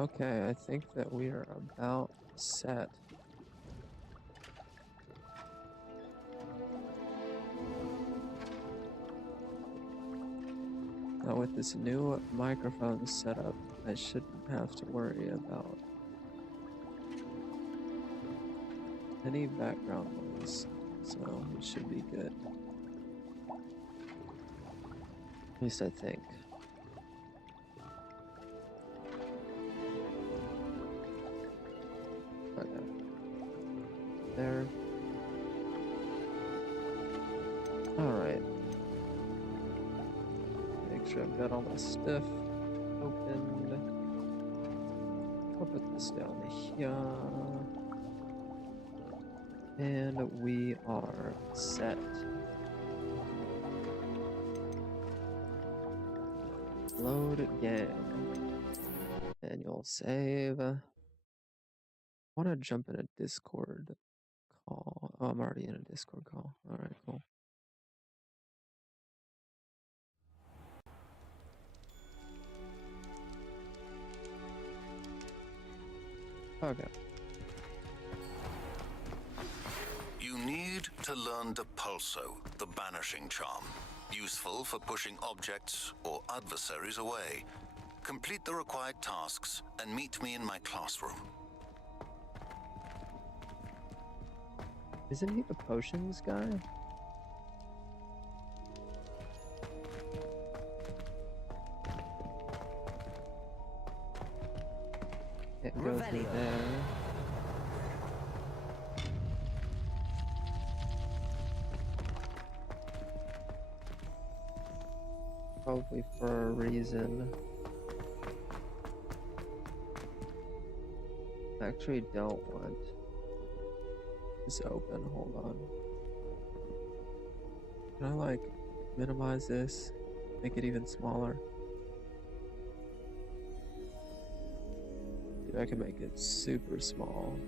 Okay, I think that we are about set. Now with this new microphone setup, I shouldn't have to worry about any background noise, so we should be good. At least I think. Okay. There. Alright. Make sure I've got all my stuff opened. I'll put this down here. And we are set. Load game. Manual save. I want to jump in a Discord call. Oh, I'm already in a Discord call. Alright, cool. Okay. You need to learn Depulso, the banishing charm. Useful for pushing objects or adversaries away. Complete the required tasks and meet me in my classroom. Isn't he the potions guy? Can't go through there. Probably for a reason. I actually don't want this open. Hold on. Can I like minimize this? Make it even smaller? Dude, I can make it super small.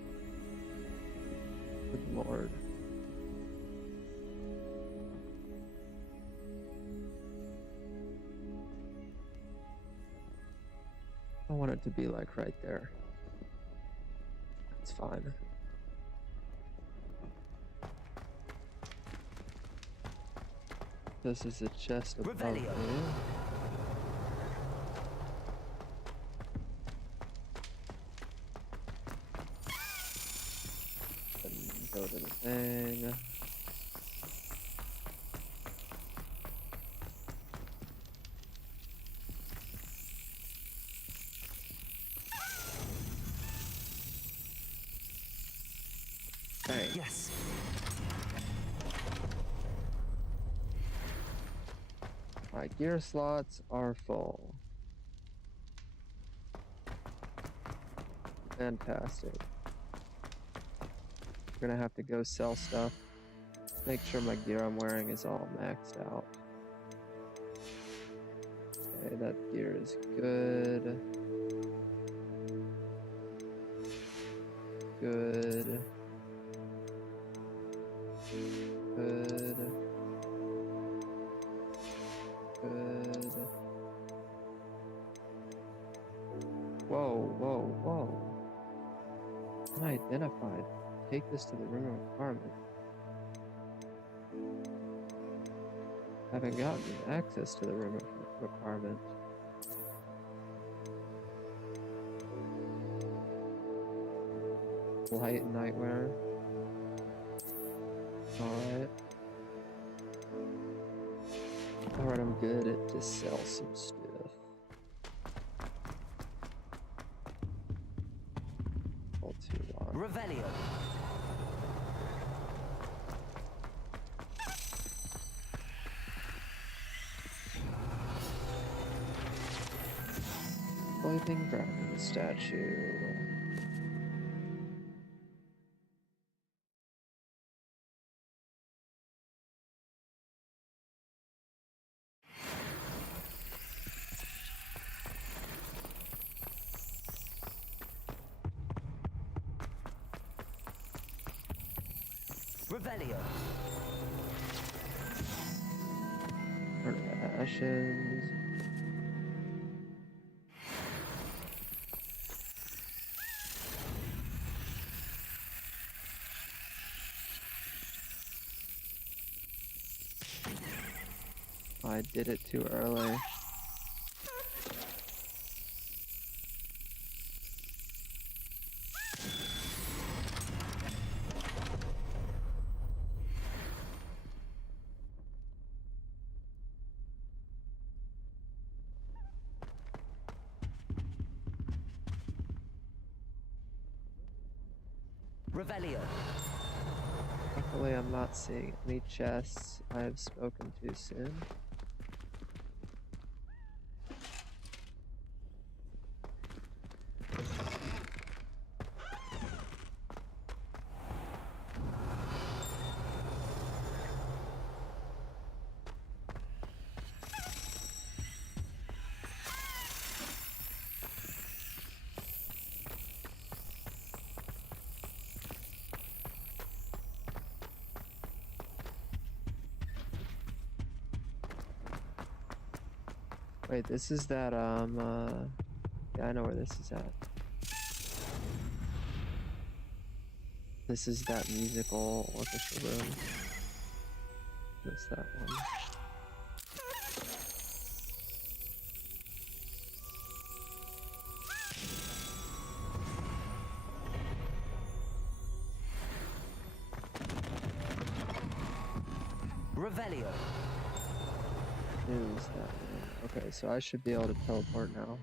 Good lord. I want it to be like right there. That's fine. This is a chest above me. And go to the thing. Okay. Yes. My gear slots are full. Fantastic. We're gonna have to go sell stuff. Make sure my gear I'm wearing is all maxed out. Okay, that gear is good. Good. Good. Good. Whoa, whoa, whoa. Unidentified. Take this to the room of requirement. Haven't gotten access to the room of requirement. Light nightwear. Alright. Alright, I'm good at to sell some stuff. All too long. Revelio. Clothing dragon statue. Revelio. Ashes. I did it too early. Revelio. Luckily, I'm not seeing any chests. I have spoken too soon. Wait, this is that, yeah, I know where this is at. This is that musical orchestra room. Missed that one. Revelio. Is that one? Okay, so I should be able to teleport now.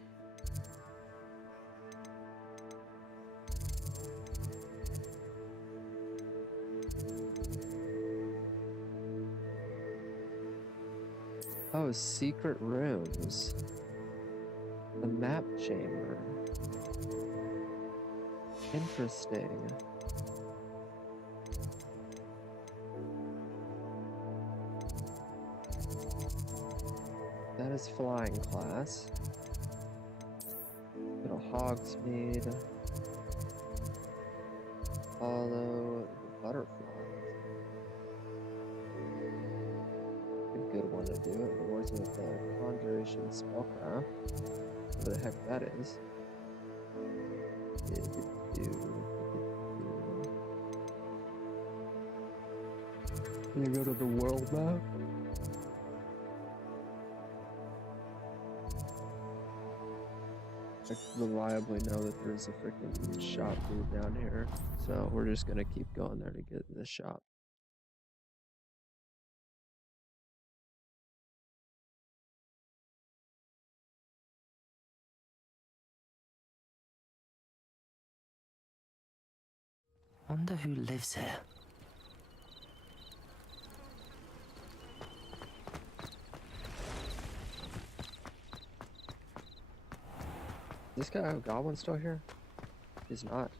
Oh, secret rooms. The map chamber. Interesting. That is flying class. Little Hogsmeade. Follow the butterflies. A good one to do it. Rewards with conjuration spellcraft. Whatever the heck that is. Can you go to the world map? I reliably know that there's a freaking shop dude down here, so we're just gonna keep going there to get in the shop. Wonder who lives here. This guy goblin still here? He's not.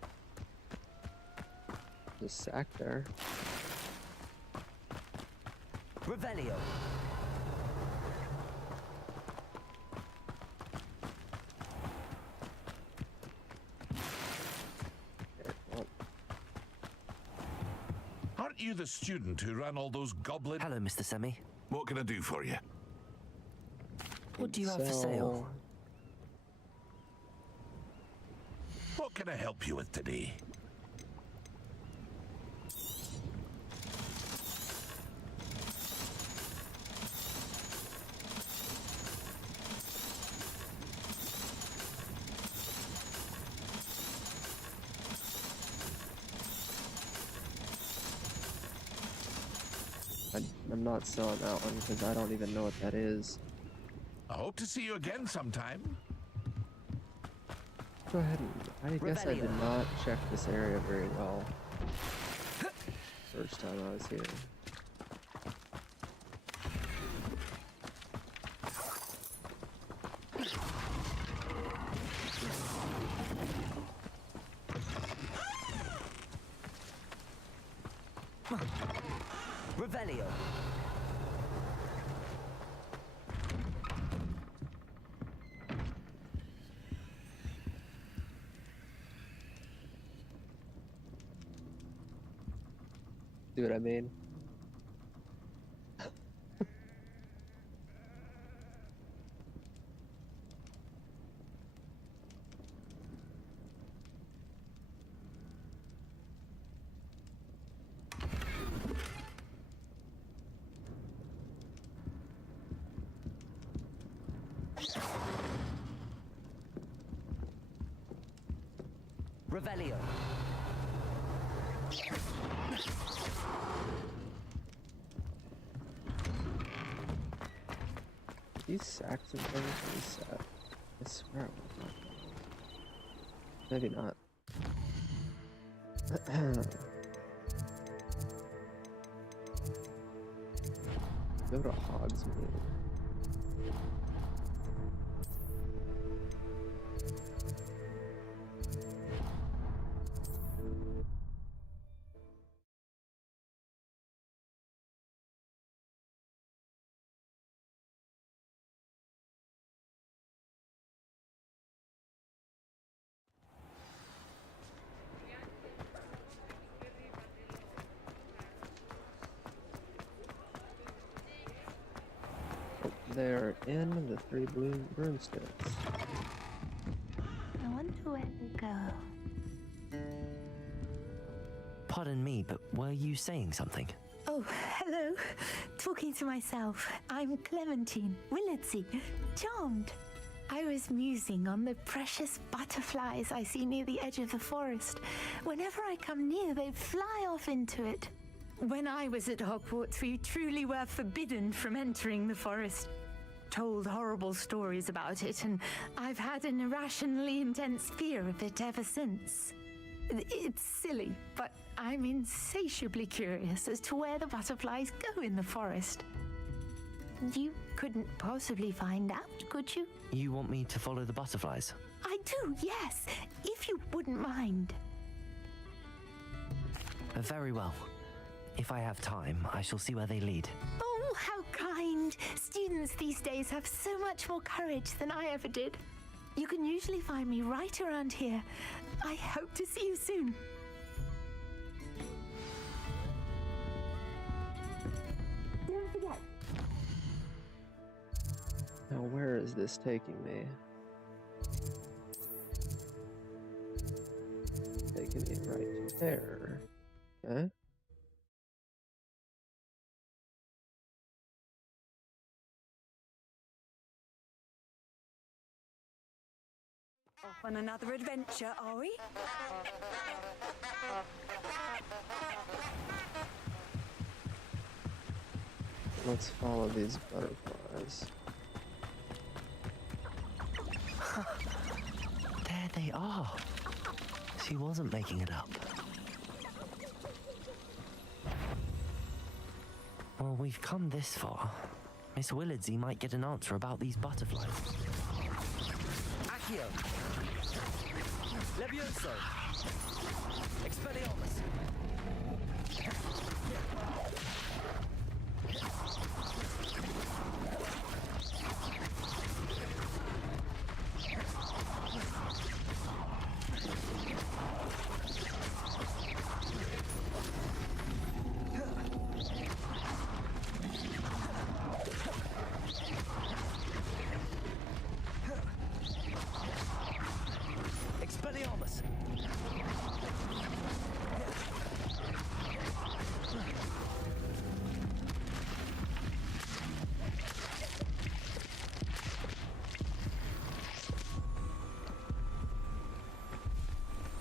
Just sack there. Revelio. Okay, well, Aren't you the student who ran all those goblin? Hello, Mr. Semi. What can I do for you? What do you have for sale? What can I help you with today? I'm not selling that one because I don't even know what that is. I hope to see you again sometime. Go ahead and... I guess I did not check this area very well. First time I was here. Revelio. See what I mean? Revelio. These sacks and things reset. I swear it was not. Maybe not. Go to Hogsmeade. They're in the 3 blue broomsticks. I wonder where they go. Pardon me, but were you saying something? Oh, hello. Talking to myself. I'm Clementine Willardsey. Charmed. I was musing on the precious butterflies I see near the edge of the forest. Whenever I come near, they fly off into it. When I was at Hogwarts, we truly were forbidden from entering the forest. Told horrible stories about it, and I've had an irrationally intense fear of it ever since. It's silly, but I'm insatiably curious as to where the butterflies go in the forest. You couldn't possibly find out, could you? You want me to follow the butterflies? I do, yes, if you wouldn't mind. Very well. If I have time, I shall see where they lead. Oh, how kind. Students these days have so much more courage than I ever did. You can usually find me right around here. I hope to see you soon. Don't forget. Now, where is this taking me? Taking me right there. Okay. Off on another adventure, are we? Let's follow these butterflies. There they are. She wasn't making it up. Well, we've come this far. Miss Willardsey might get an answer about these butterflies. Accio! Levioso! Expelliarmus! Expelliarmus!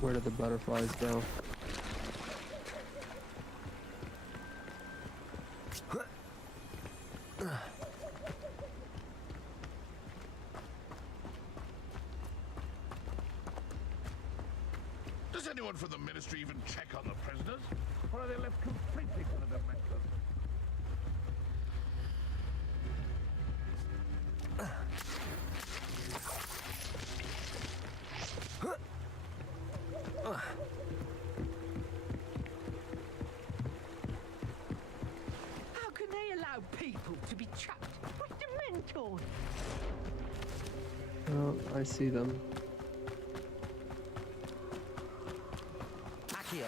Where did the butterflies go? Does anyone from the Ministry even check on the prisoners? Or are they left completely to the Dementors? How can they allow people to be trapped with Dementors? Oh, I see them. Accio!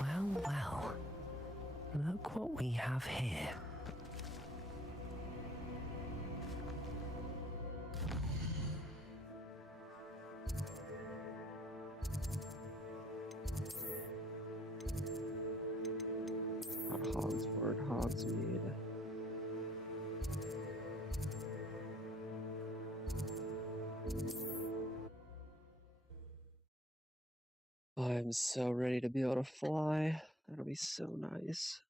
Well, well. Look what we have here. I'm so ready to be able to fly. That'll be so nice.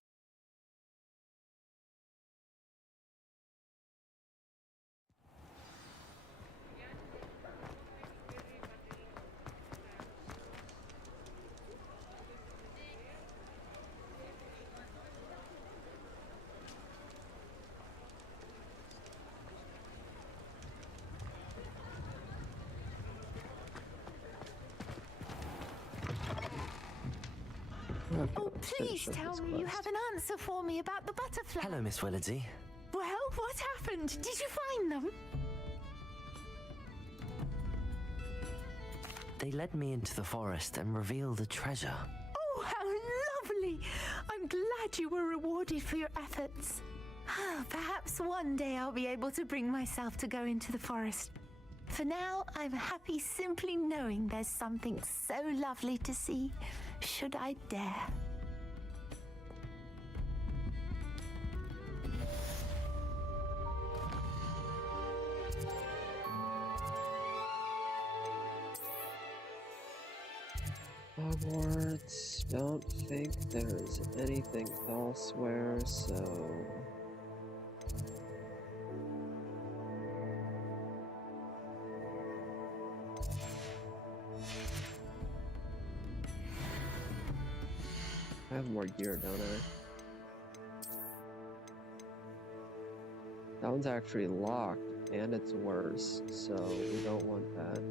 Okay, Oh, let's please finish up tell this me you quest. have an answer for me about the butterfly. Hello, Miss Willardsey. Well, what happened? Did you find them? They led me into the forest and revealed a treasure. Oh, how lovely! I'm glad you were rewarded for your efforts. Perhaps one day I'll be able to bring myself to go into the forest. For now, I'm happy simply knowing there's something so lovely to see, should I dare. Hogwarts, don't think there's anything elsewhere, so... I have more gear, don't I? That one's actually locked, and it's worse, so we don't want that.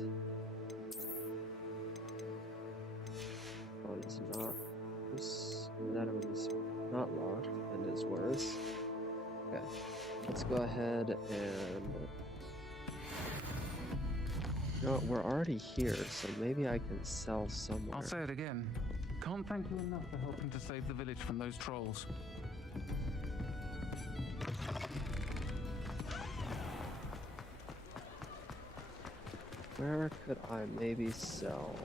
That one's not. That one's not locked, and is worse. Okay, let's go ahead and... You know what, we're already here, so maybe I can sell somewhere. I'll say it again. Can't thank you enough for helping to save the village from those trolls. Where could I maybe sell?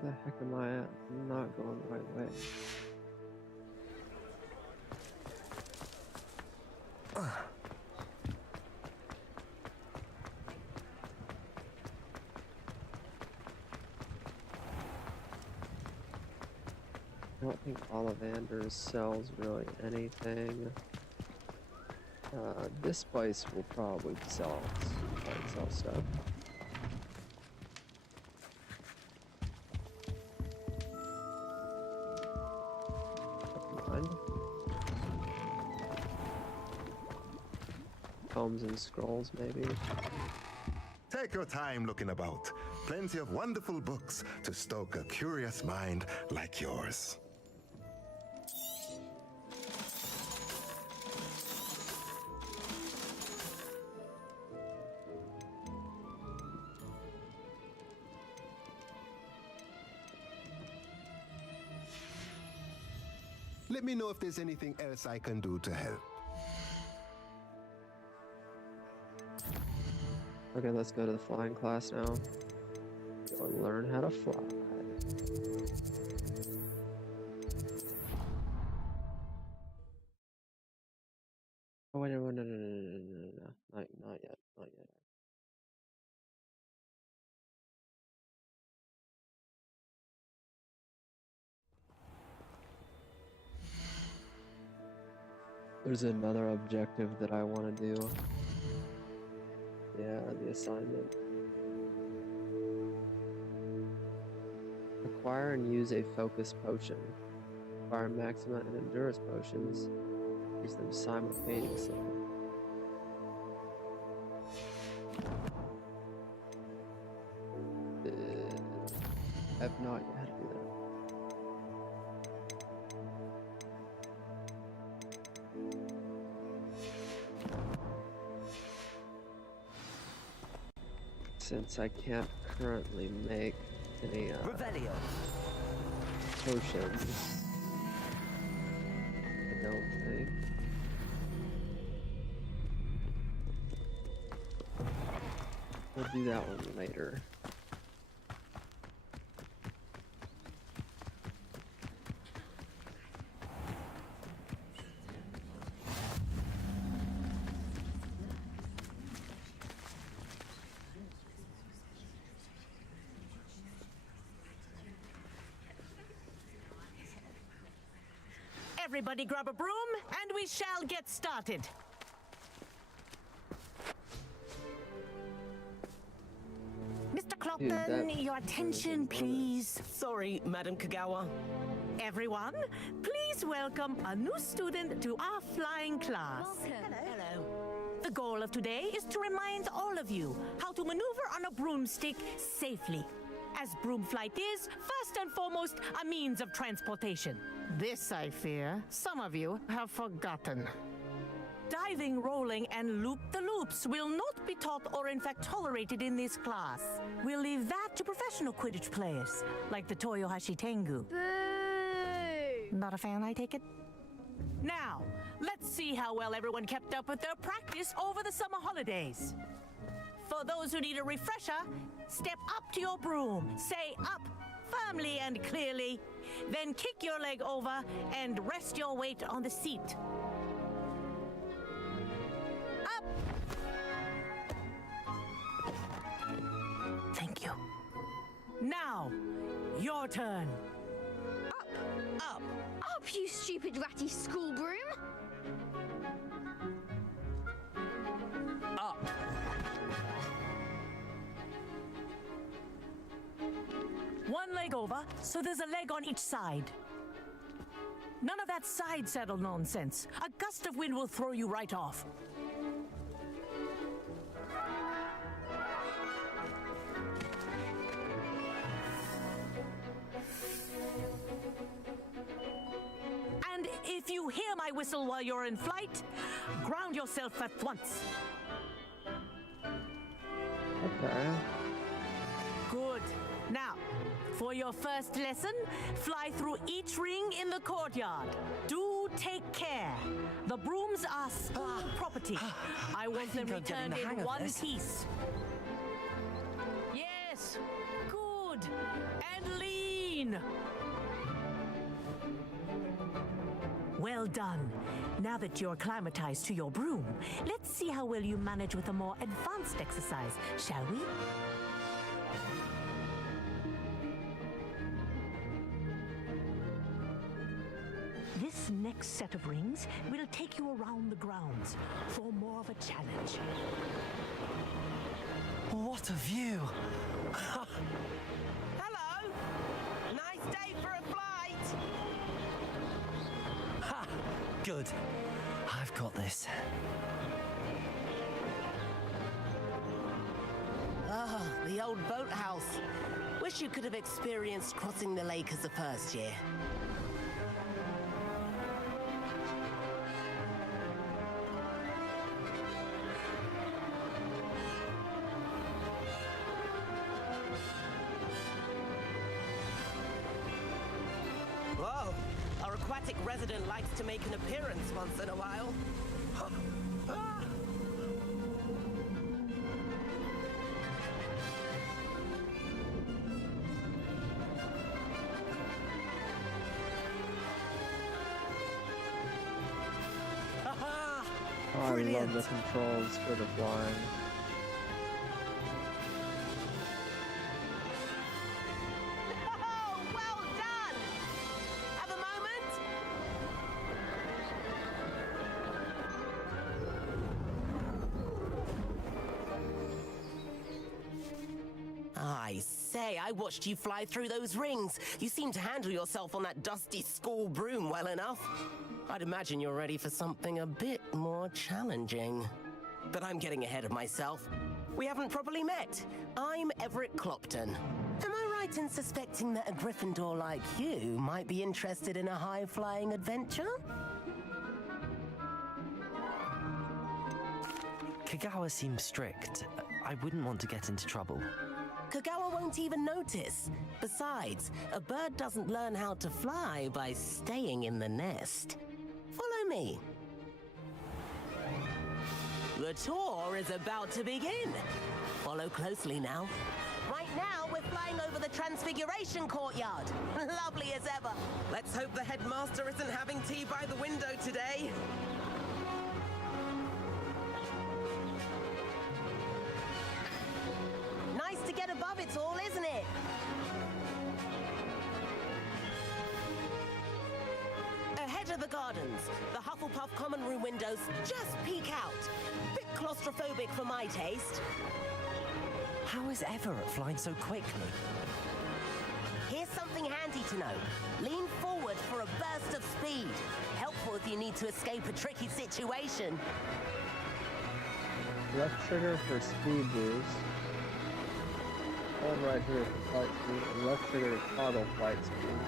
The heck am I at? I'm not going the right way. I don't think Ollivander sells really anything. This place will probably sell stuff. Never mind. Tomes and scrolls, maybe. Take your time looking about. Plenty of wonderful books to stoke a curious mind like yours. Let me know if there's anything else I can do to help. Okay, let's go to the flying class now. Go learn how to fly. Oh wait, no, not yet, not yet. There's another objective that I want to do. Yeah, the assignment. Acquire and use a focus potion. Acquire maxima and endurance potions. Use them simultaneously. I have no idea how to do that. Since I can't currently make any Revelio. potions, I don't think. We'll do that one later. Everybody grab a broom, and we shall get started. Mr. Clopton, your attention, please. Sorry, Madam Kagawa. Everyone, please welcome a new student to our flying class. Hello. The goal of today is to remind all of you how to maneuver on a broomstick safely, as broom flight is, first and foremost, a means of transportation. This, I fear, some of you have forgotten. Diving, rolling, and loop-the-loops will not be taught or in fact tolerated in this class. We'll leave that to professional Quidditch players, like the Toyohashi Tengu. Boo! Not a fan, I take it? Now, let's see how well everyone kept up with their practice over the summer holidays. For those who need a refresher, step up to your broom, say up firmly and clearly, then kick your leg over and rest your weight on the seat. Up! Thank you. Now, your turn. Up! Up, you stupid ratty school broom! Up. One leg over, so there's a leg on each side. None of that side saddle nonsense. A gust of wind will throw you right off. And if you hear my whistle while you're in flight, ground yourself at once. Okay. Good. Now, for your first lesson, fly through each ring in the courtyard. Do take care. The brooms are school property. I want them think I'm getting returned the hang in of one this. piece. Yes. Good. And lean. Well done. Now that you're acclimatized to your broom, let's see how well you manage with a more advanced exercise, shall we? This next set of rings will take you around the grounds for more of a challenge. What a view! Hello. Nice day for a flight. Ha! Good. I've got this. Ah, the old boathouse. Wish you could have experienced crossing the lake as a first year. Whoa, our aquatic resident likes to make an appearance once in a while. Ah. Aha! Oh, I love Brilliant. the controls for the flying. Oh, well done! Have a moment? I say, I watched you fly through those rings. You seem to handle yourself on that dusty school broom well enough. I'd imagine you're ready for something a bit more challenging. But I'm getting ahead of myself. We haven't properly met. I'm Everett Clopton. Am I right in suspecting that a Gryffindor like you might be interested in a high-flying adventure? Kagawa seems strict. I wouldn't want to get into trouble. Kagawa won't even notice. Besides, a bird doesn't learn how to fly by staying in the nest. Follow me. The tour is about to begin. Follow closely now. Right now, we're flying over the Transfiguration Courtyard. Lovely as ever. Let's hope the headmaster isn't having tea by the window today. Nice to get above it all, isn't it? Ahead of the gardens, the Hufflepuff common room windows just peek out. Bit claustrophobic for my taste. How is Everett flying so quickly? Here's something handy to know. Lean forward for a burst of speed. Helpful if you need to escape a tricky situation. Left trigger for speed boost. Hold right trigger for flight speed, and left trigger to toggle flight speed.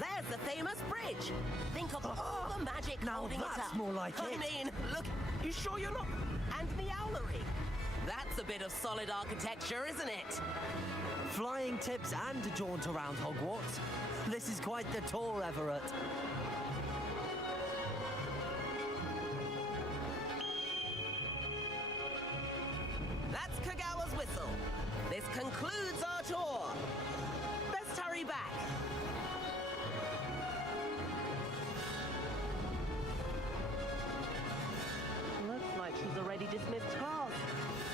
There's the famous bridge. Think of all the magic now holding it that's up. more like I it. mean, look, you sure you're not? And the owlery. That's a bit of solid architecture, isn't it? Flying tips and a jaunt around Hogwarts. This is quite the tour, Everett. That's Kagawa's whistle. This concludes our tour. Best hurry back. Looks like she's already dismissed class.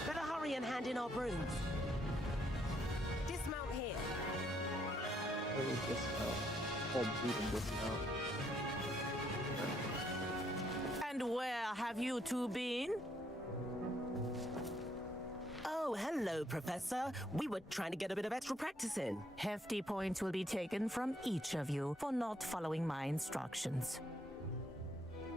Better hurry and hand in our brooms. Dismount here. What was dismount? Hold B to dismount. And where have you two been? Oh, hello, Professor. We were trying to get a bit of extra practice in. Hefty points will be taken from each of you for not following my instructions.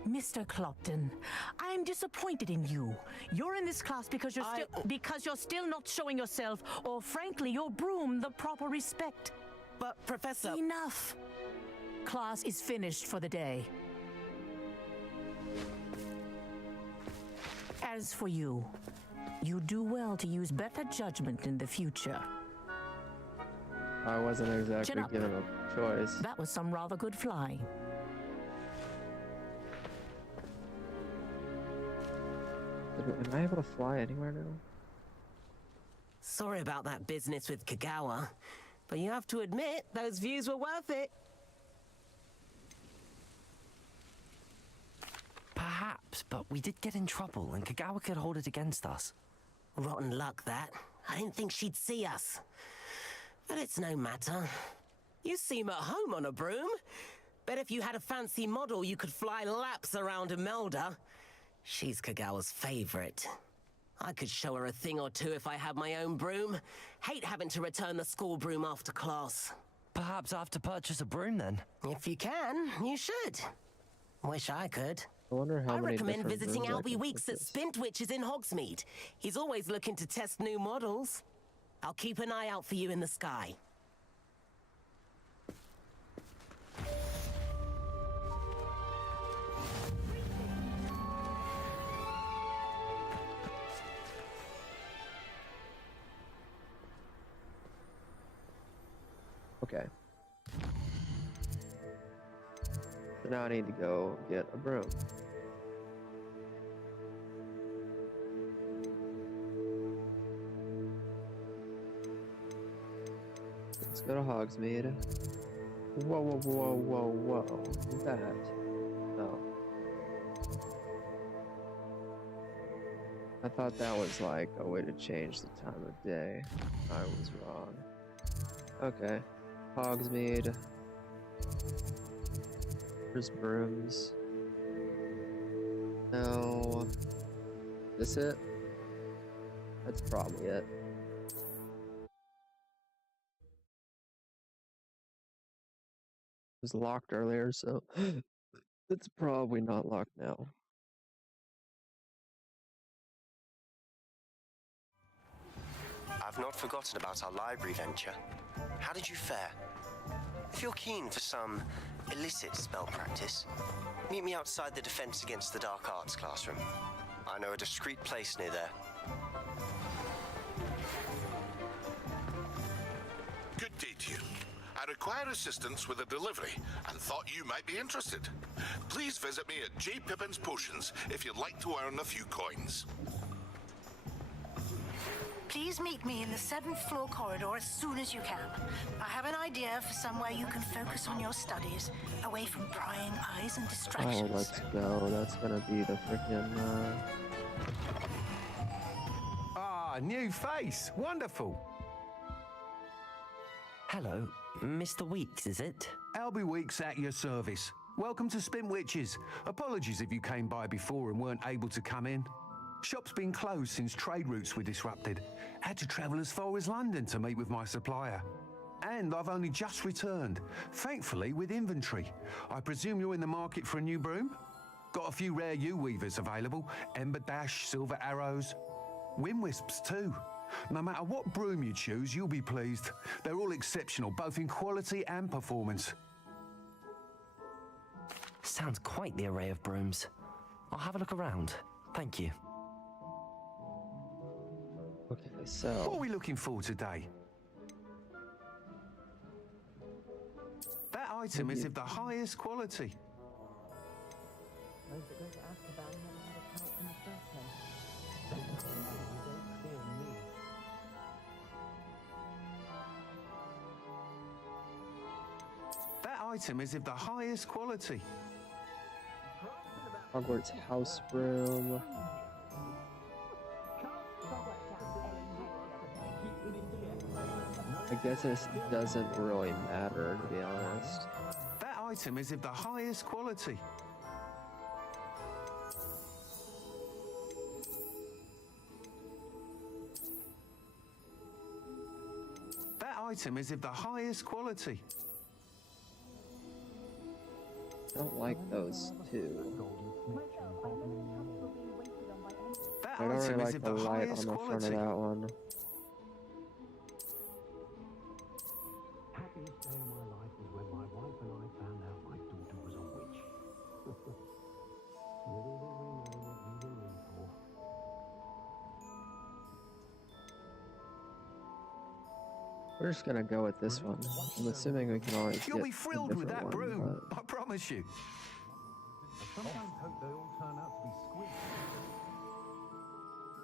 Mr. Clopton, I'm disappointed in you. You're in this class because you're still not showing yourself, or frankly, your broom the proper respect. But, Professor... Enough. Class is finished for the day. As for you, you do well to use better judgment in the future. I wasn't exactly given a choice. That was some rather good flying. Am I able to fly anywhere now? Sorry about that business with Kagawa, but you have to admit, those views were worth it. Perhaps, but we did get in trouble, and Kagawa could hold it against us. Rotten luck, that. I didn't think she'd see us. But it's no matter. You seem at home on a broom. Bet if you had a fancy model, you could fly laps around Imelda. She's Kagawa's favorite. I could show her a thing or two if I had my own broom. Hate having to return the school broom after class. Perhaps I have to purchase a broom then? If you can, you should. Wish I could. I wonder how I many recommend different visiting brooms I Albie can Weeks at purchase. Spintwitches in Hogsmeade. He's always looking to test new models. I'll keep an eye out for you in the sky. Okay. So now I need to go get a broom. Let's go to Hogsmeade. Whoa, whoa, whoa, whoa, whoa. What's that? Oh. I thought that was like a way to change the time of day. I was wrong. Okay. Hogsmeade. There's brooms. No. This it? That's probably it. It was locked earlier, so it's probably not locked now. I've not forgotten about our library venture. How did you fare? If you're keen for some illicit spell practice, meet me outside the Defense Against the Dark Arts classroom. I know a discreet place near there. Good day to you. I require assistance with a delivery and thought you might be interested. Please visit me at J. Pippin's Potions if you'd like to earn a few coins. Please meet me in the 7th floor corridor as soon as you can. I have an idea for somewhere you can focus on your studies, away from prying eyes and distractions. Oh, let's go. That's gonna be the freaking, Ah, new face. Wonderful. Hello, Mr. Weeks, is it? Albie Weeks at your service. Welcome to Spin Witches. Apologies if you came by before and weren't able to come in. Shop's been closed since trade routes were disrupted. Had to travel as far as London to meet with my supplier. And I've only just returned, thankfully with inventory. I presume you're in the market for a new broom? Got a few rare U-weavers available. Ember Dash, Silver Arrows. Wind Wisps too. No matter what broom you choose, you'll be pleased. They're all exceptional, both in quality and performance. Sounds quite the array of brooms. I'll have a look around. Thank you. okay, so. What are we looking for today? That item is of the highest quality. That item is of the highest quality. Hogwarts house broom. I guess this doesn't really matter, to be honest. That item is of the highest quality. That item is of the highest quality. I don't like those two. That I don't item really is like of the the light on highest the front of quality. that one. Happiest day of my life was when my wife and I found out my daughter was a witch. Little did we know what we were in for. We're just gonna go with this one. I'm assuming we can always You'll get be a thrilled with different that one, broom, but- I promise you.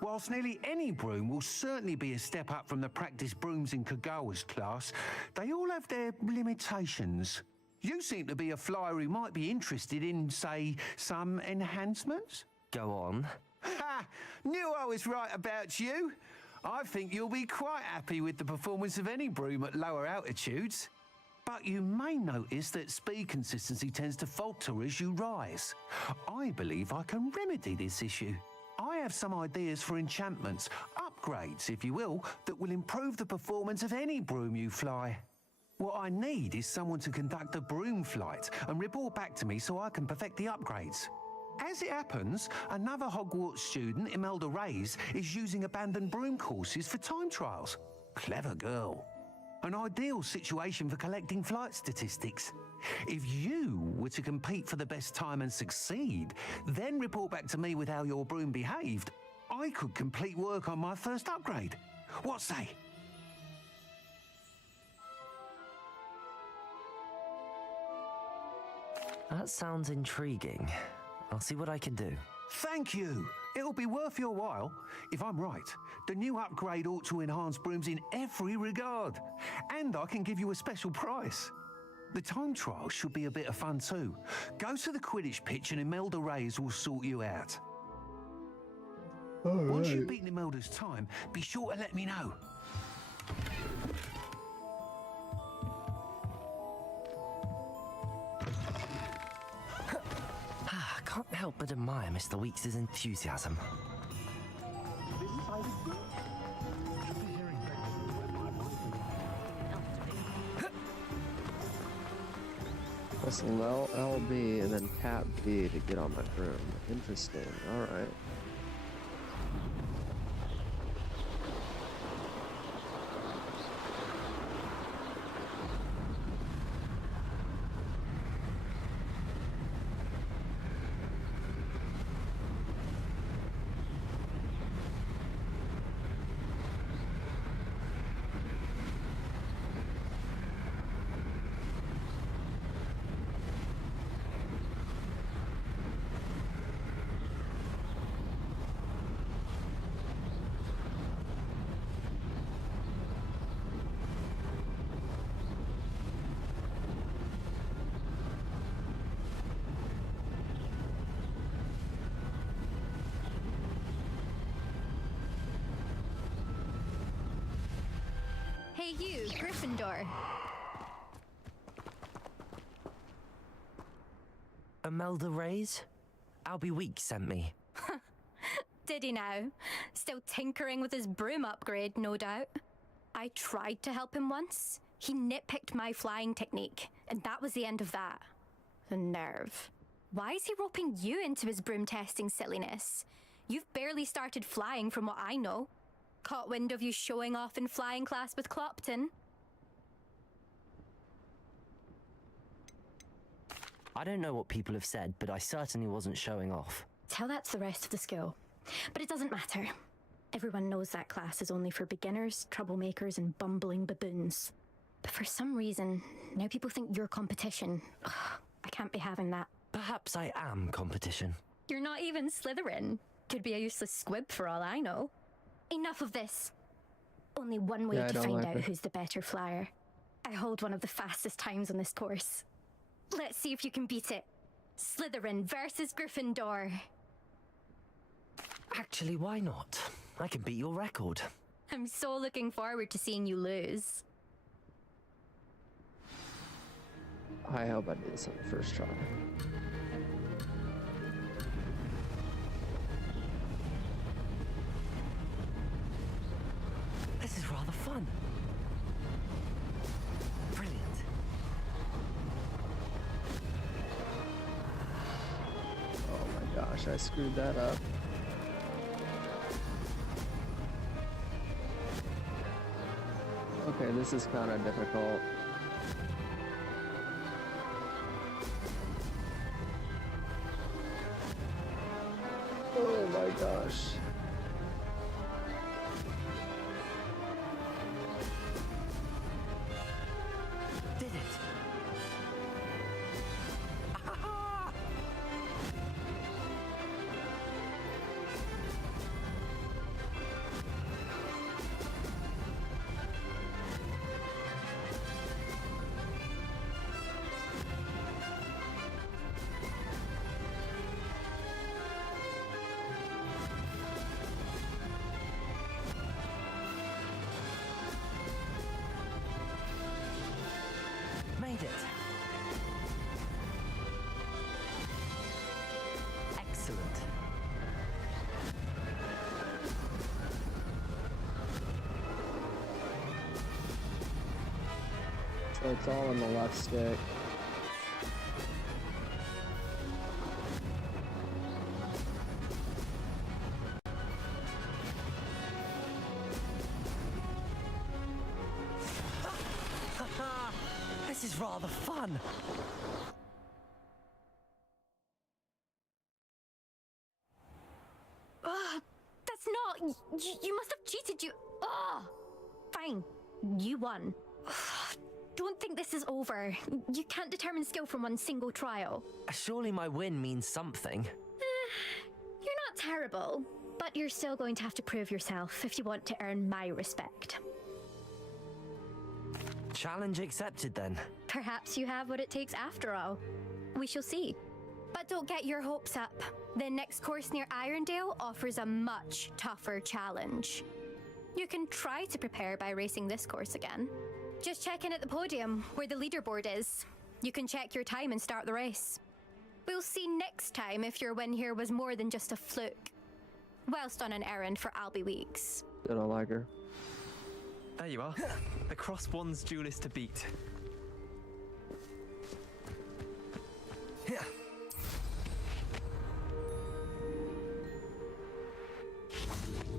Whilst nearly any broom will certainly be a step up from the practice brooms in Kagawa's class, they all have their limitations. You seem to be a flyer who might be interested in, say, some enhancements? Go on. Ha! Knew I was right about you. I think you'll be quite happy with the performance of any broom at lower altitudes. But you may notice that speed consistency tends to falter as you rise. I believe I can remedy this issue. I have some ideas for enchantments, upgrades, if you will, that will improve the performance of any broom you fly. What I need is someone to conduct a broom flight and report back to me so I can perfect the upgrades. As it happens, another Hogwarts student, Imelda Reyes, is using abandoned broom courses for time trials. Clever girl. An ideal situation for collecting flight statistics. If you were to compete for the best time and succeed, then report back to me with how your broom behaved, I could complete work on my first upgrade. What say? That sounds intriguing. I'll see what I can do. Thank you. It'll be worth your while. If I'm right, the new upgrade ought to enhance brooms in every regard. And I can give you a special price. The time trial should be a bit of fun too. Go to the Quidditch pitch and Imelda Reyes will sort you out. Once you've beaten Imelda's time, be sure to let me know. I can't help but admire Mr. Weeks' enthusiasm. Press LB and then tap B to get on my broom. Interesting. Alright. Hey you, Gryffindor. Imelda Reyes? Albie Weeks sent me. Did he now? Still tinkering with his broom upgrade, no doubt. I tried to help him once. He nitpicked my flying technique, and that was the end of that. The nerve. Why is he roping you into his broom testing silliness? You've barely started flying from what I know. Caught wind of you showing off in flying class with Clopton. I don't know what people have said, but I certainly wasn't showing off. Tell that to the rest of the school. But it doesn't matter. Everyone knows that class is only for beginners, troublemakers, and bumbling baboons. But for some reason, now people think you're competition. Ugh, I can't be having that. Perhaps I am competition. You're not even Slytherin. Could be a useless squib for all I know. Enough of this. Only one way to find out who's the better flyer. I hold one of the fastest times on this course. Let's see if you can beat it. Slytherin versus Gryffindor. Actually, why not? I can beat your record. I'm so looking forward to seeing you lose. I hope I do this on the first try. This is rather fun. Brilliant. Oh my gosh, I screwed that up. Okay, this is kind of difficult. Oh my gosh. Did it? Made it. Excellent. So it's all in the left stick. This is rather fun. That's not... You must have cheated, you... Fine. You won. Don't think this is over. You can't determine skill from one single trial. Surely my win means something. You're not terrible, but you're still going to have to prove yourself if you want to earn my respect. Challenge accepted then. Perhaps you have what it takes after all. We shall see. But don't get your hopes up. The next course near Irondale offers a much tougher challenge. You can try to prepare by racing this course again. Just check in at the podium, where the leaderboard is. You can check your time and start the race. We'll see next time if your win here was more than just a fluke. Whilst on an errand for Albie Weeks. I don't like her. There you are. The Crosswands duelist to beat.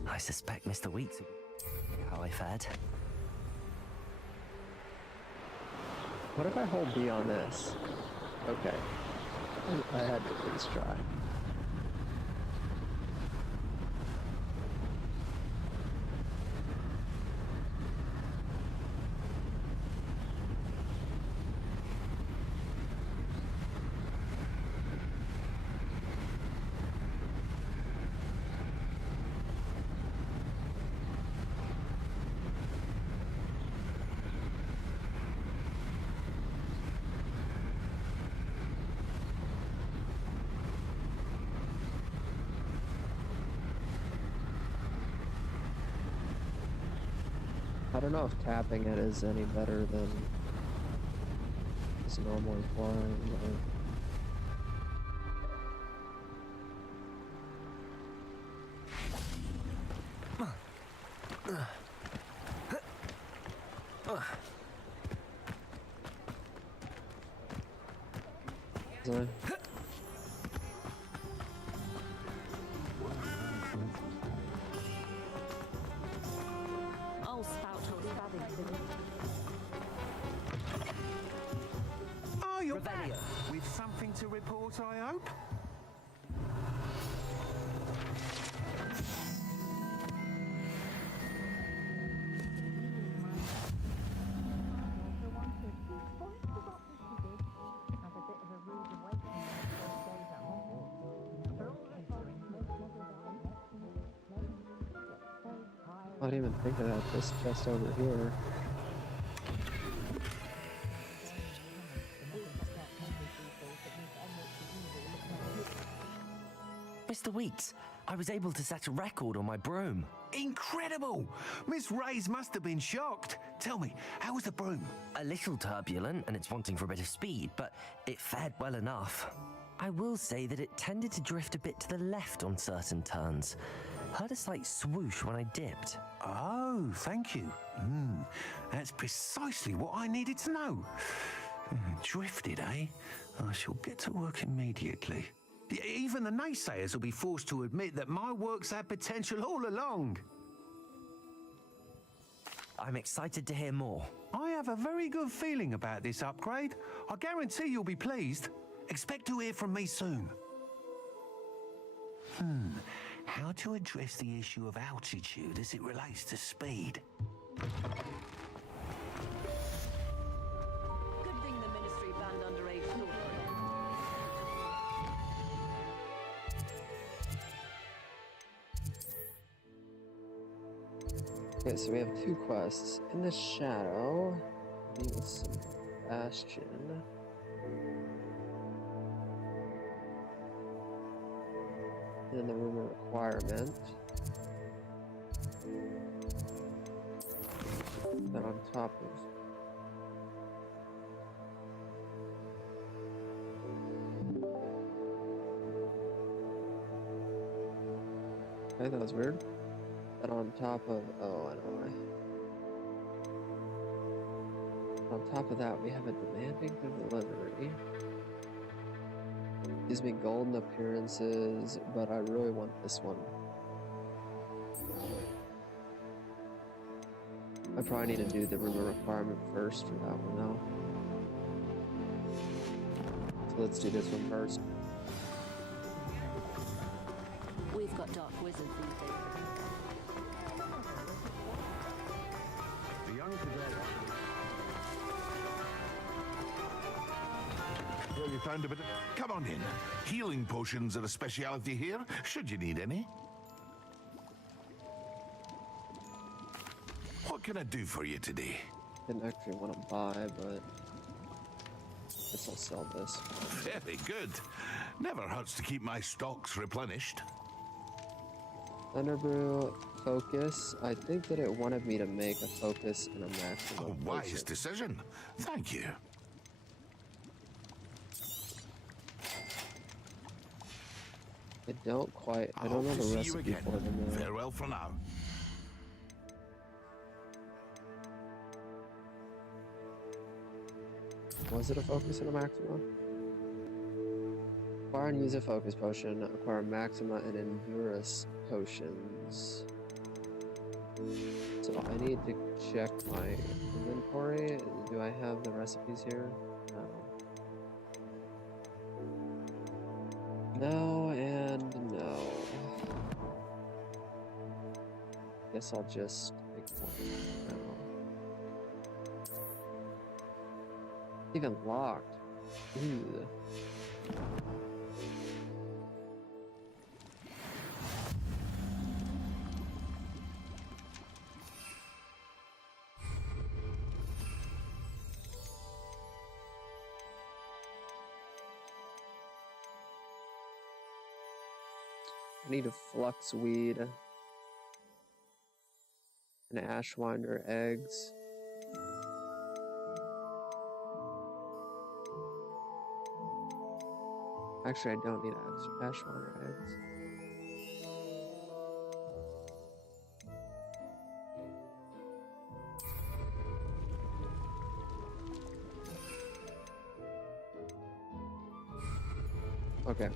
I suspect Mr. Weeks how I fared. What if I hold B on this? Okay. I had to at least try. I don't know if tapping it is any better than just normally flying. I'll spout your stabbing. Oh, you're back. With something to report, I hope? I didn't even think of that. This chest over here. Mr. Weeks, I was able to set a record on my broom. Incredible! Miss Reyes must have been shocked. Tell me, how was the broom? A little turbulent and it's wanting for a bit of speed, but it fared well enough. I will say that it tended to drift a bit to the left on certain turns. Heard a slight swoosh when I dipped. Oh, thank you. That's precisely what I needed to know. Drifted, eh? I shall get to work immediately. Even the naysayers will be forced to admit that my work's had potential all along. I'm excited to hear more. I have a very good feeling about this upgrade. I guarantee you'll be pleased. Expect to hear from me soon. How to address the issue of altitude as it relates to speed? Good thing the Ministry banned underage children. Okay, so we have two quests. In the shadow, meet with some Bastion. And then the rumor requirement. Then on top of okay, that was weird. Then on top of oh, I know why. On top of that, we have a demanding delivery. Gives me golden appearances, but I really want this one. I probably need to do the rumor requirement first for that one though. So let's do this one first. We've got dark wizards these days. The young cadet. Well, you found a bit of... Come on in. Healing potions are a speciality here, should you need any. What can I do for you today? Didn't actually want to buy, but I guess I'll sell this. Very good. Never hurts to keep my stocks replenished. Thunderbrew, focus. I think that it wanted me to make a focus and a maximum. A wise decision. Thank you. I don't know the recipe for them though. Farewell for now. Was it a focus and a maxima? Acquire and use a focus potion. Acquire maxima and endurance potions. So I need to check my inventory. Do I have the recipes here? No. No and no. Guess I'll just ignore it now. Even locked. Ew. I need a flux weed. and Ashwinder eggs. Actually, I don't need Ashwinder eggs. Okay.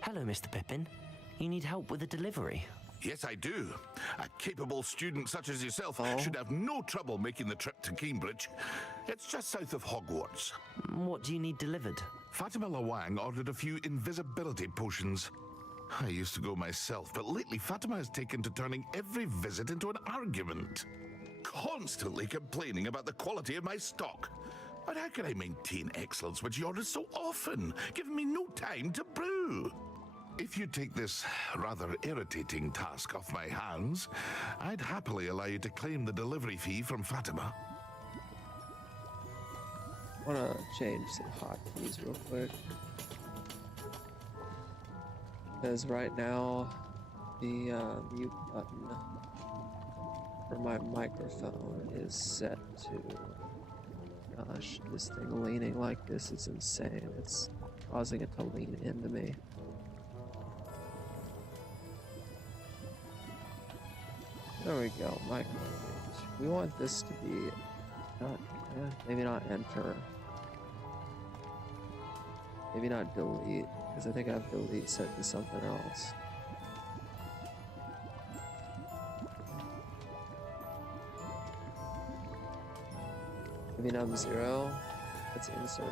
Hello, Mr. Pippin. You need help with a delivery? Yes, I do. A capable student such as yourself should have no trouble making the trip to Cambridge. It's just south of Hogwarts. What do you need delivered? Fatima Lawang ordered a few invisibility potions. I used to go myself, but lately Fatima has taken to turning every visit into an argument. Constantly complaining about the quality of my stock. But how can I maintain excellence when she orders so often, giving me no time to brew? If you take this rather irritating task off my hands, I'd happily allow you to claim the delivery fee from Fatima. I want to change some hotkeys real quick. Because right now, the mute button for my microphone is set to... Gosh, this thing leaning like this is insane. It's causing it to lean into me. There we go, microphone. We want this to be not, maybe not enter. Maybe not delete, because I think I have delete set to something else. Maybe num 0. Let's insert.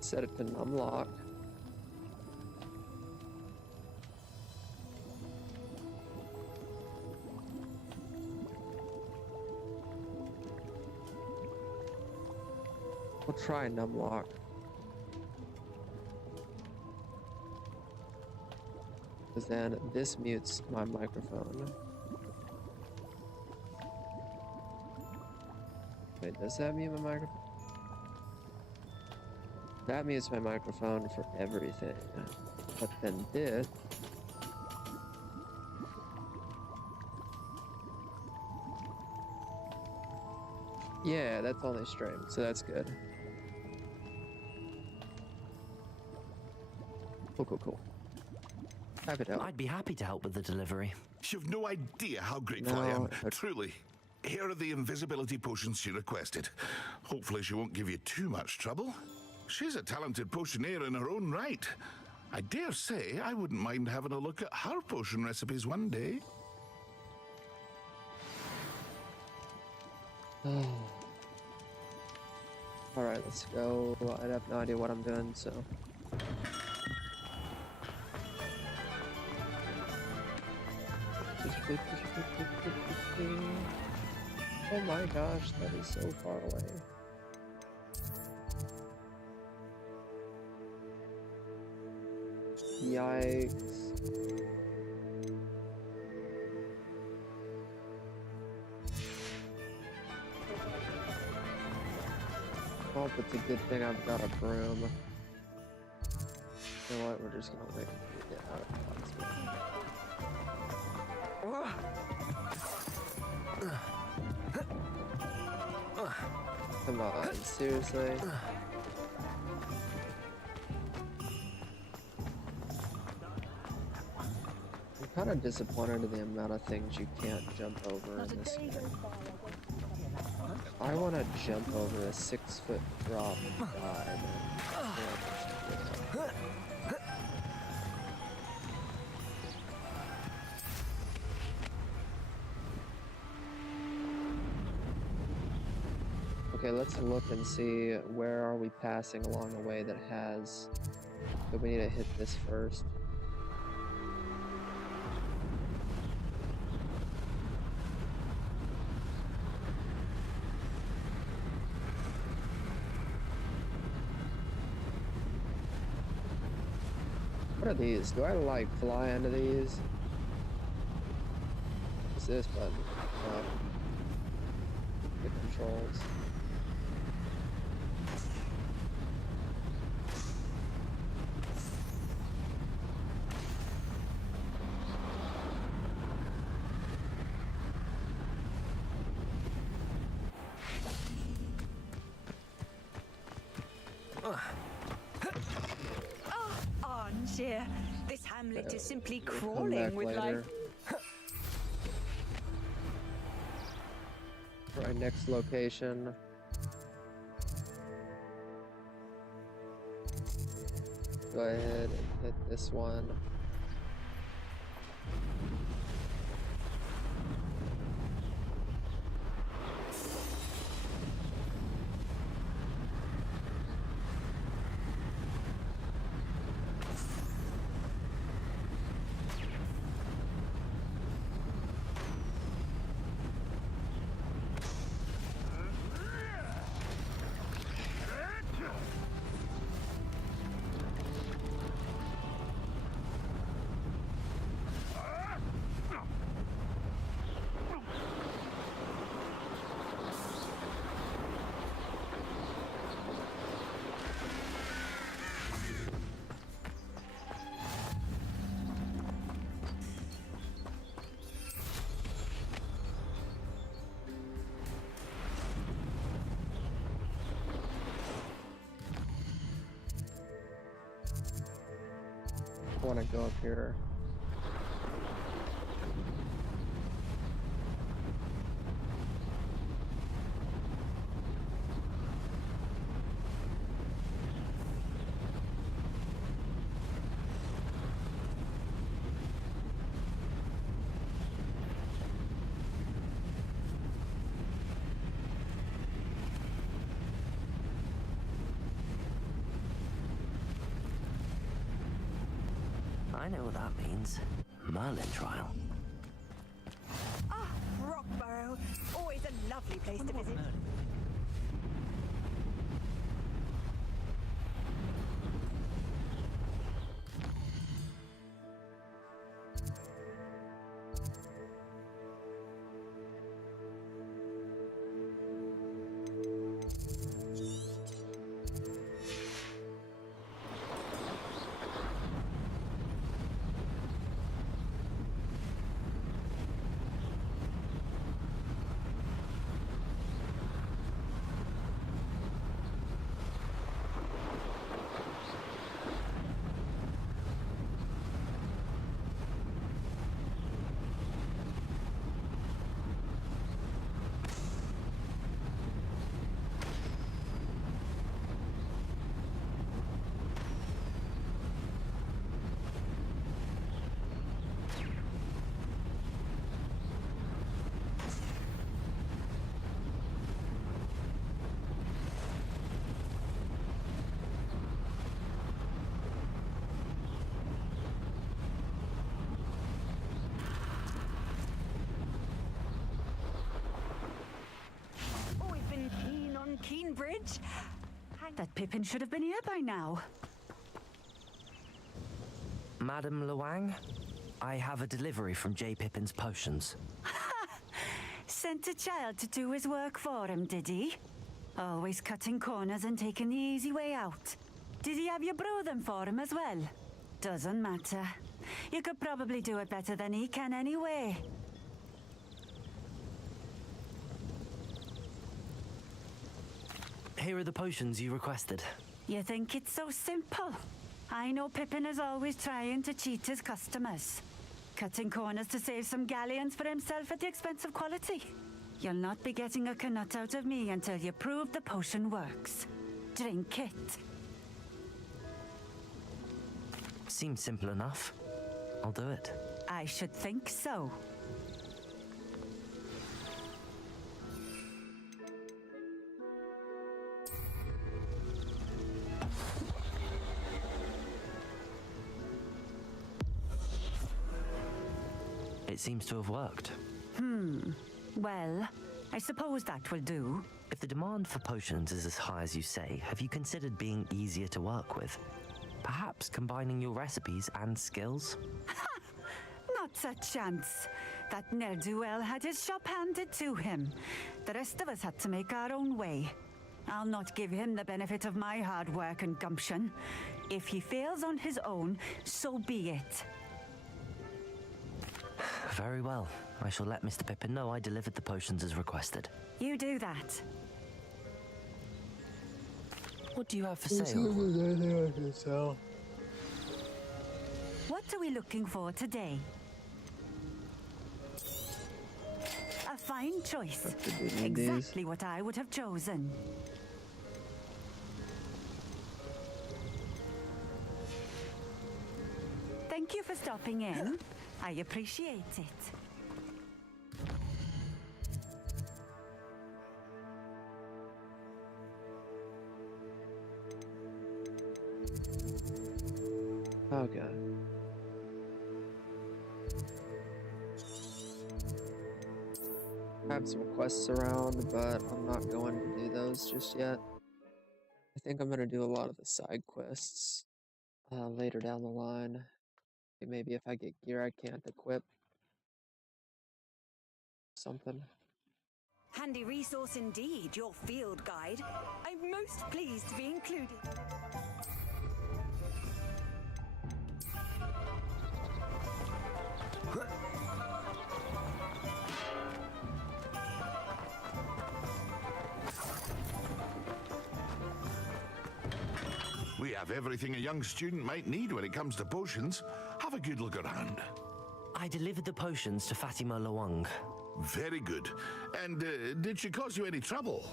Set it to numlock. We'll try numlock. Because then this mutes my microphone. Wait, does that mute my microphone? That mutes my microphone for everything. But then this... Yeah, that's only stream, so that's good. Cool. Happy to help. I'd be happy to help with the delivery. You've no idea how grateful I am, truly. Here are the invisibility potions she requested. Hopefully she won't give you too much trouble. She's a talented potioneer in her own right. I dare say I wouldn't mind having a look at her potion recipes one day. Alright, let's go. I have no idea what I'm doing, so... Oh my gosh, that is so far away. Yikes. Oh, but it's a good thing I've got a broom. You know what, we're just gonna wait until we get out of the box. Come on, seriously? I'm kind of disappointed in the amount of things you can't jump over in this game. I want to jump over a 6-foot drop and die, man. Okay, let's look and see where are we passing along the way that has... So we need to hit this first. What are these? Do I like fly into these? What's this button? the controls. Angier, this hamlet is simply Come crawling back with later. life. For our next location. Go ahead and hit this one. I want to go up here. I know what that means. Merlin trial. Ah, Rockborough. Always a lovely place to visit. Keenbridge? That Pippin should have been here by now. Madam Luang, I have a delivery from J. Pippin's potions. Sent a child to do his work for him, did he? Always cutting corners and taking the easy way out. Did he have you brew them for him as well? Doesn't matter. You could probably do it better than he can anyway. Here are the potions you requested. You think it's so simple? I know Pippin is always trying to cheat his customers. Cutting corners to save some galleons for himself at the expense of quality. You'll not be getting a canut out of me until you prove the potion works. Drink it. Seems simple enough. I'll do it. I should think so. It seems to have worked. Well, I suppose that will do. If the demand for potions is as high as you say, have you considered being easier to work with? Perhaps combining your recipes and skills? Not a chance. That ne'er-do-well had his shop handed to him. The rest of us had to make our own way. I'll not give him the benefit of my hard work and gumption. If he fails on his own, so be it. Very well. I shall let Mr. Pippin know I delivered the potions as requested. You do that. What do you have for sale? Anything I can sell. What are we looking for today? A fine choice. Exactly what I would have chosen. Thank you for stopping in. I appreciate it. Okay. I have some quests around, but I'm not going to do those just yet. I think I'm going to do a lot of the side quests later down the line. Maybe if I get gear I can't equip something. Handy resource indeed, your field guide. I'm most pleased to be included. We have everything a young student might need when it comes to potions. Have a good look around. I delivered the potions to Fatima Lawang. Very good. And did she cause you any trouble?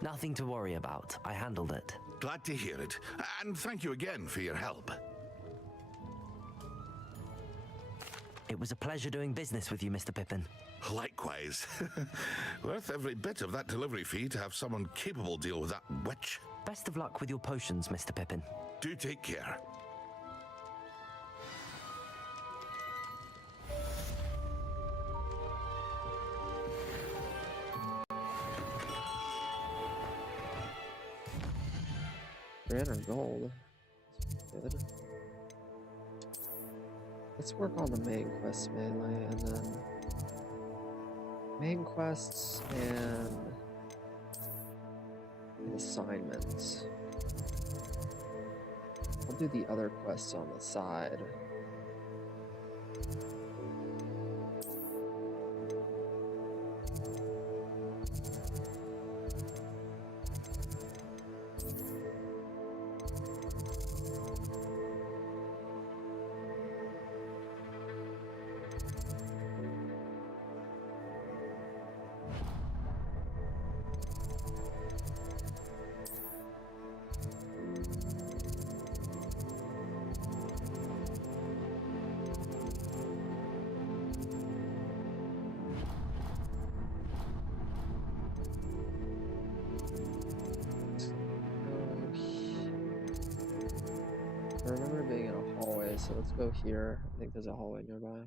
Nothing to worry about. I handled it. Glad to hear it. And thank you again for your help. It was a pleasure doing business with you, Mr. Pippin. Likewise. Worth every bit of that delivery fee to have someone capable deal with that witch. Best of luck with your potions, Mr. Pippin. Do take care. $300 gold. That's good. Let's work on the main quests mainly, and then main quests and assignments. I'll do the other quests on the side. I remember being in a hallway, so let's go here. I think there's a hallway nearby.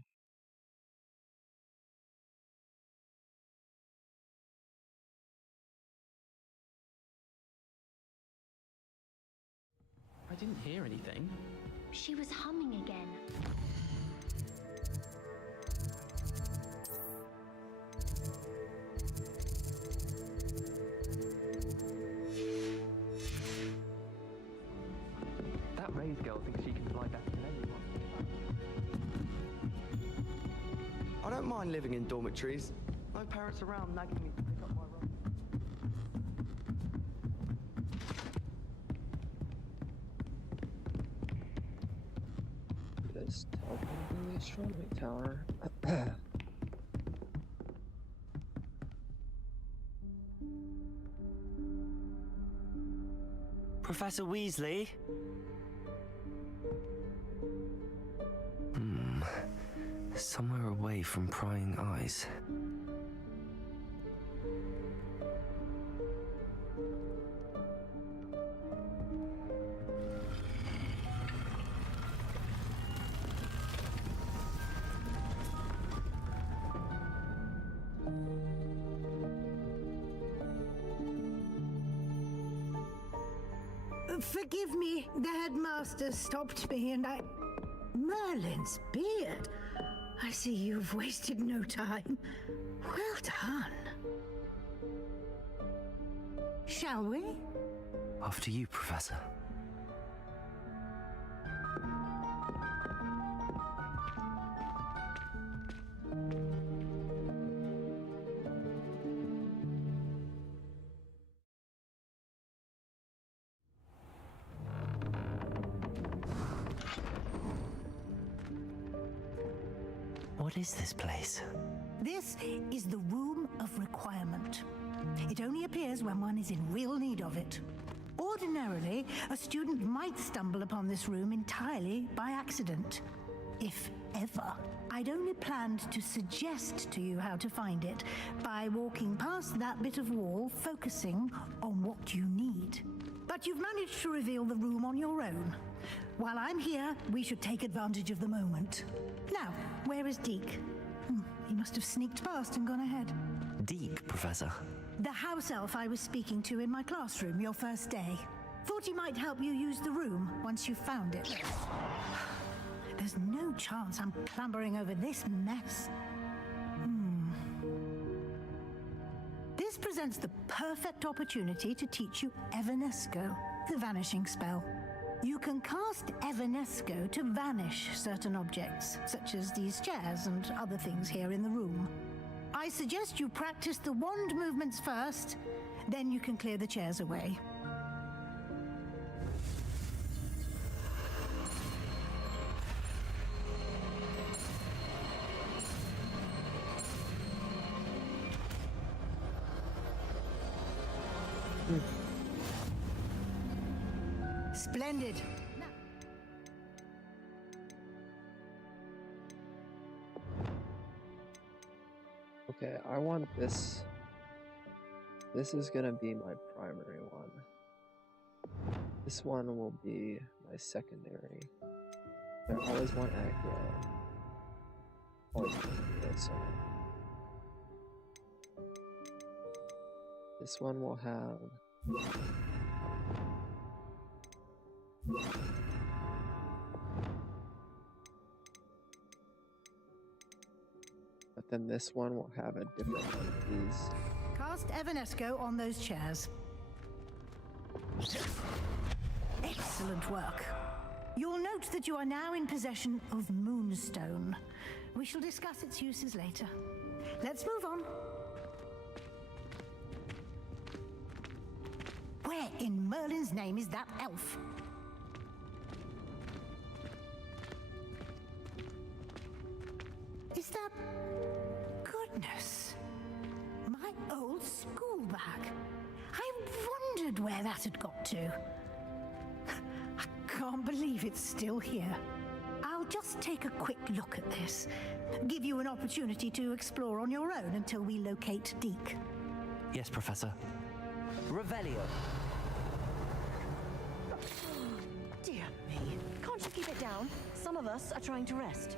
I didn't hear anything. She was humming again. That Ray's girl thinks she can fly better than anyone. I don't mind living in dormitories. No parents around nagging me to pick up my role. This teleporting astronomy tower. Professor Weasley? Somewhere away from prying eyes. Forgive me, the headmaster stopped me and I... Merlin's beard. I see you've wasted no time. Well done. Shall we? After you, Professor. What is this place? This is the Room of Requirement. It only appears when one is in real need of it. Ordinarily, a student might stumble upon this room entirely by accident. If ever. I'd only planned to suggest to you how to find it by walking past that bit of wall, focusing on what you need. But you've managed to reveal the room on your own. While I'm here, we should take advantage of the moment. Now, where is Deke? He must have sneaked past and gone ahead. Deke, Professor. The house elf I was speaking to in my classroom your first day. Thought he might help you use the room once you found it. There's no chance I'm clambering over this mess. This presents the perfect opportunity to teach you Evanesco, the vanishing spell. You can cast Evanesco to vanish certain objects, such as these chairs and other things here in the room. I suggest you practice the wand movements first, then you can clear the chairs away. Splendid. Okay, I want this. This is gonna be my primary one. This one will be my secondary. I always want accurate. Always want accurate, so. This one will have. But then this one will have a different one of these. Cast Evanesco on those chairs. Excellent work. You'll note that you are now in possession of Moonstone. We shall discuss its uses later. Let's move on. Where in Merlin's name is that elf? Is that... Goodness. My old school bag. I wondered where that had got to. I can't believe it's still here. I'll just take a quick look at this. Give you an opportunity to explore on your own until we locate Deke. Yes, Professor. Revelio. Dear me. Can't you keep it down? Some of us are trying to rest.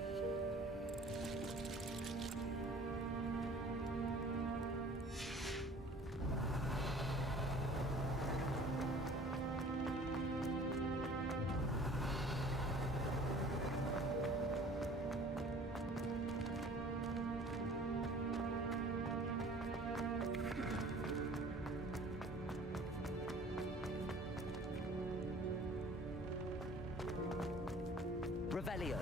Revelio.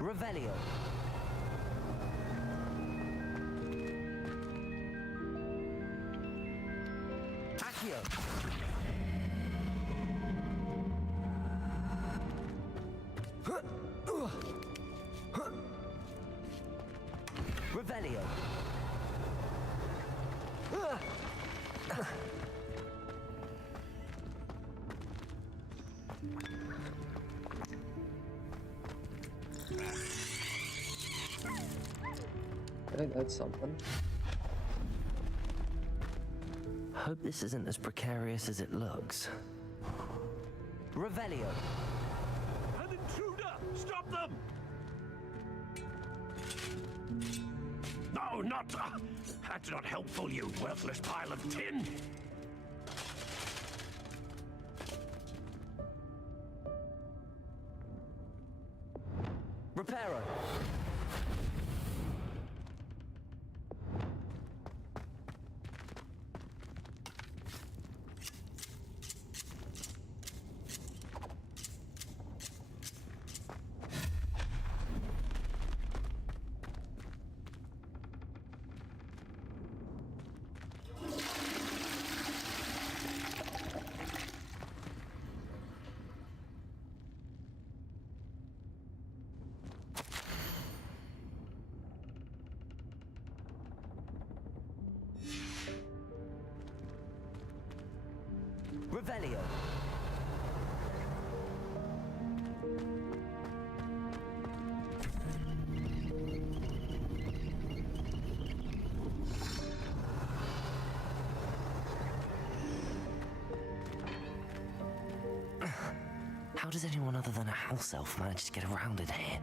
Revelio. Accio. Revelio. Okay, that's something. Hope this isn't as precarious as it looks. Revelio. them! No, not... that's not helpful, you worthless pile of tin! Reparo. Revelio. How does anyone other than a house elf manage to get around in here?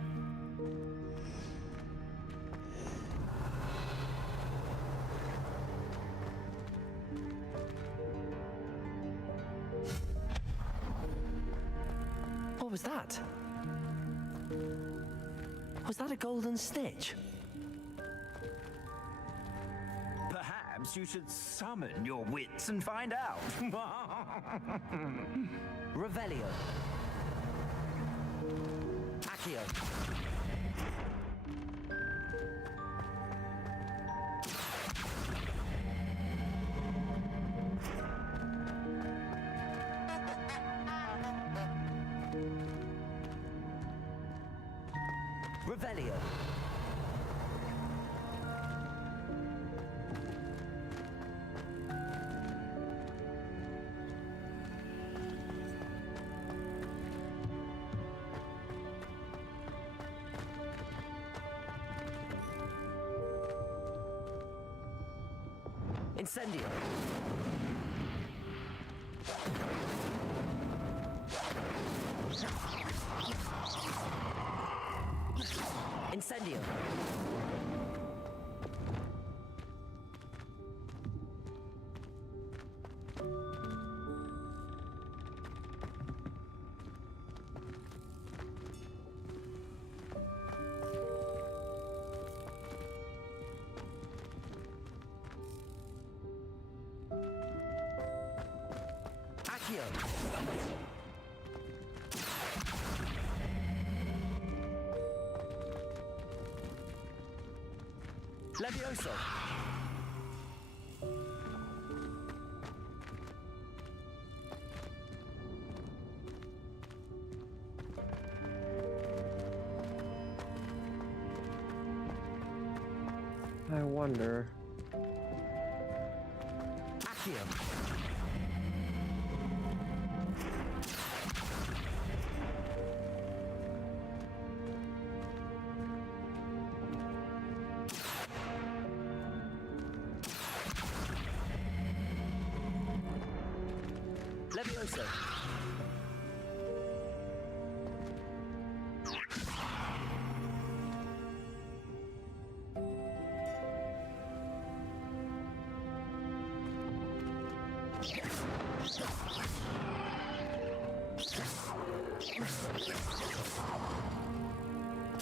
What was that? Was that a golden snitch? Perhaps you should summon your wits and find out. Revelio. Accio. Revelio. Incendio. Incendio. Accio. Levioso. I wonder. Accio. Levioso.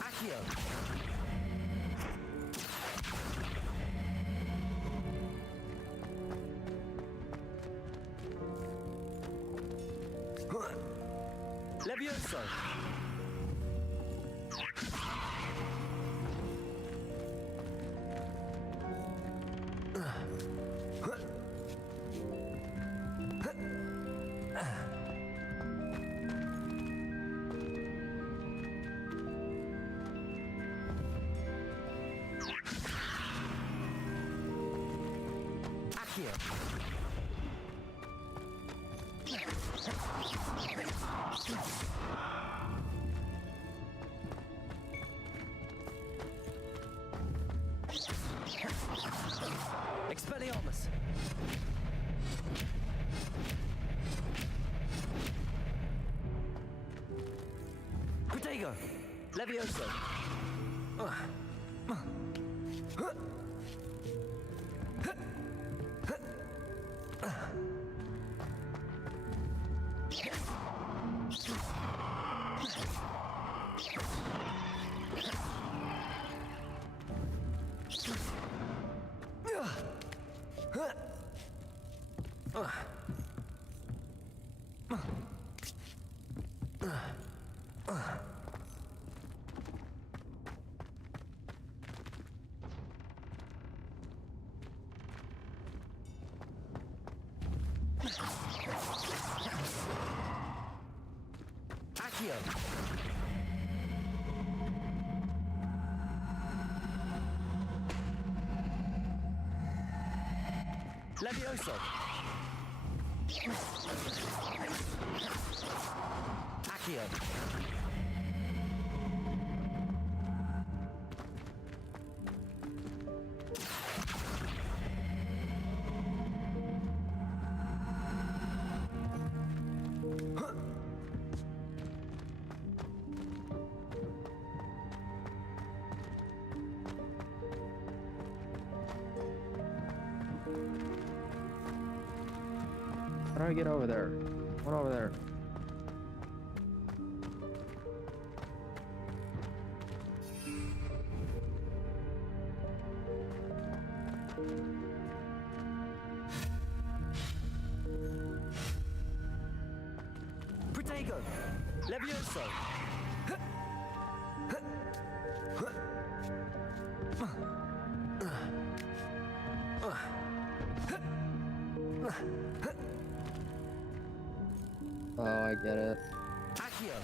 Accio. Levioso. Accio. Expelliarmus. Protego. Levioso. Accio. Levioso. Accio. How do I get over there? What over there? Protego. Levioso. Oh, I get it. Accio.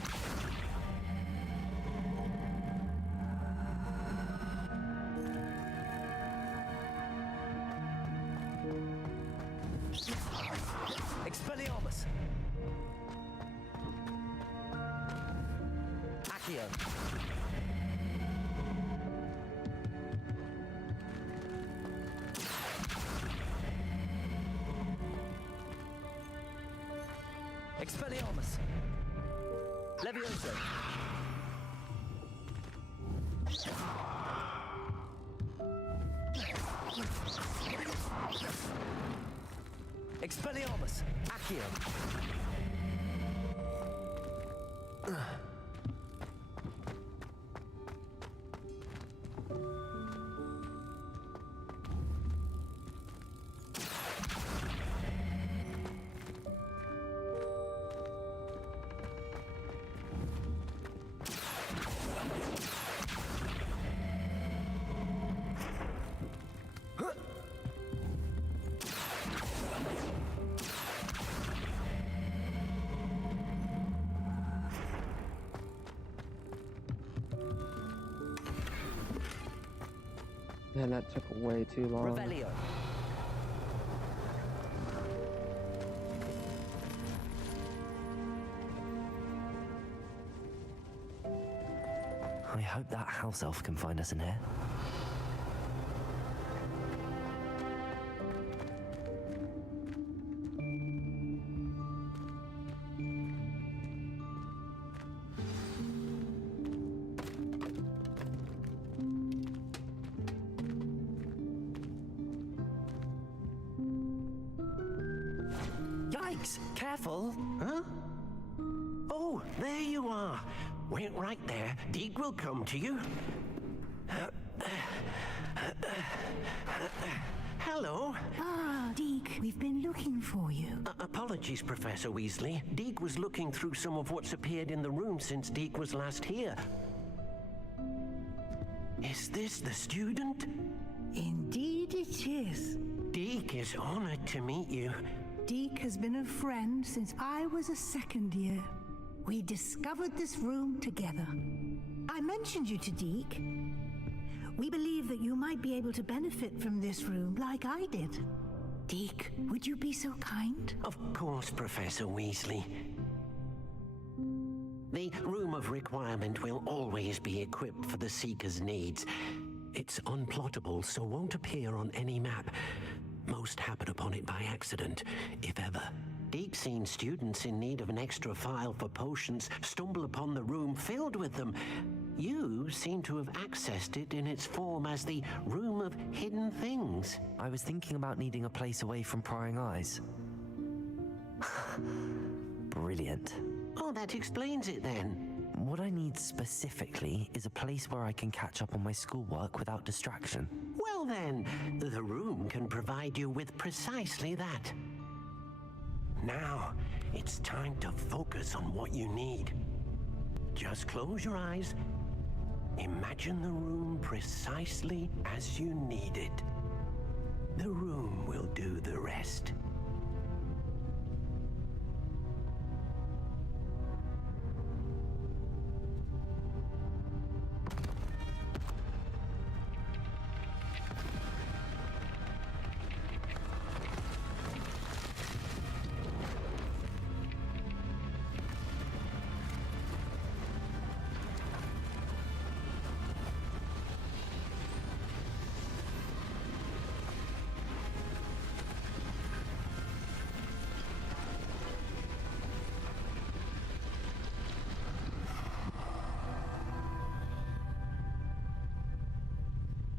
Expelliarmus. Accio. Expelliarmus. Levioso. Expelliarmus. Accio. Man, that took way too long. Revelio. I hope that house elf can find us in here. Yikes! Careful! Huh? Oh, there you are. Wait right there. Deek will come to you. Hello. Ah, Deek, we've been looking for you. Apologies, Professor Weasley. Deek was looking through some of what's appeared in the room since Deek was last here. Is this the student? Indeed it is. Deek is honored to meet you. Deek has been a friend since I was a second year. We discovered this room together. I mentioned you to Deek. We believe that you might be able to benefit from this room like I did. Deek, would you be so kind? Of course, Professor Weasley. The Room of Requirement will always be equipped for the Seeker's needs. It's unplottable, so won't appear on any map. Most happen upon it by accident, if ever. Deek's seen students in need of an extra vial for potions stumble upon the room filled with them. You seem to have accessed it in its form as the Room of Hidden Things. I was thinking about needing a place away from prying eyes. Brilliant. Oh, that explains it then. What I need specifically is a place where I can catch up on my schoolwork without distraction. Well then, the room can provide you with precisely that. Now, it's time to focus on what you need. Just close your eyes. Imagine the room precisely as you need it. The room will do the rest.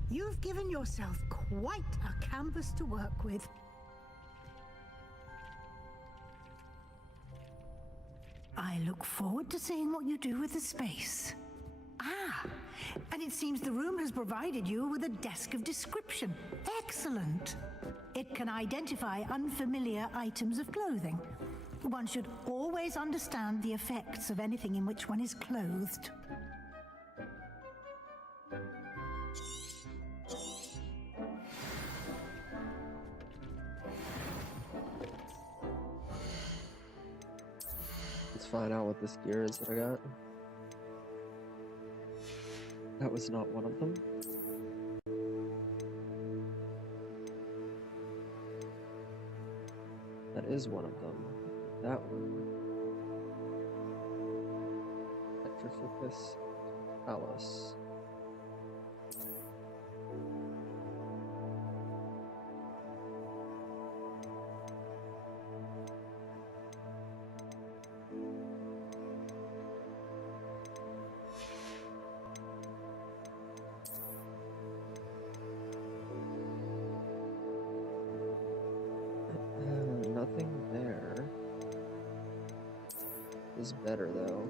You've given yourself quite a canvas to work with. I look forward to seeing what you do with the space. Ah, and it seems the room has provided you with a desk of description. Excellent. It can identify unfamiliar items of clothing. One should always understand the effects of anything in which one is clothed. Let's find out what this gear is that I got. That was not one of them. That is one of them. That one. Petrificus Alice. Nothing there. Is better though.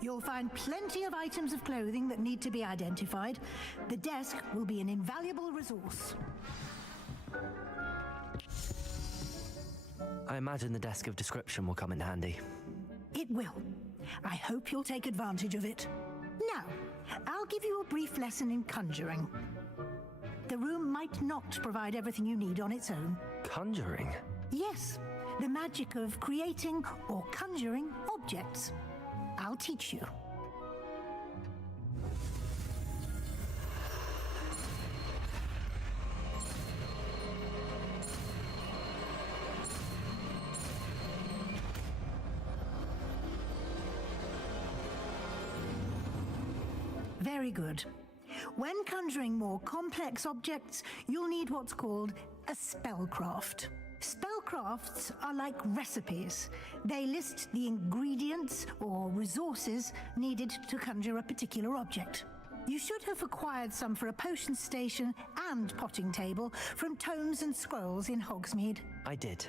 You'll find plenty of items of clothing that need to be identified. The desk will be an invaluable resource. I imagine the desk of description will come in handy. It will. I hope you'll take advantage of it. Now, I'll give you a brief lesson in conjuring. The room might not provide everything you need on its own. Conjuring? Yes, the magic of creating or conjuring objects. I'll teach you. Very good. When conjuring more complex objects, you'll need what's called a spellcraft. Spellcrafts are like recipes. They list the ingredients or resources needed to conjure a particular object. You should have acquired some for a potion station and potting table from tomes and scrolls in Hogsmeade. I did.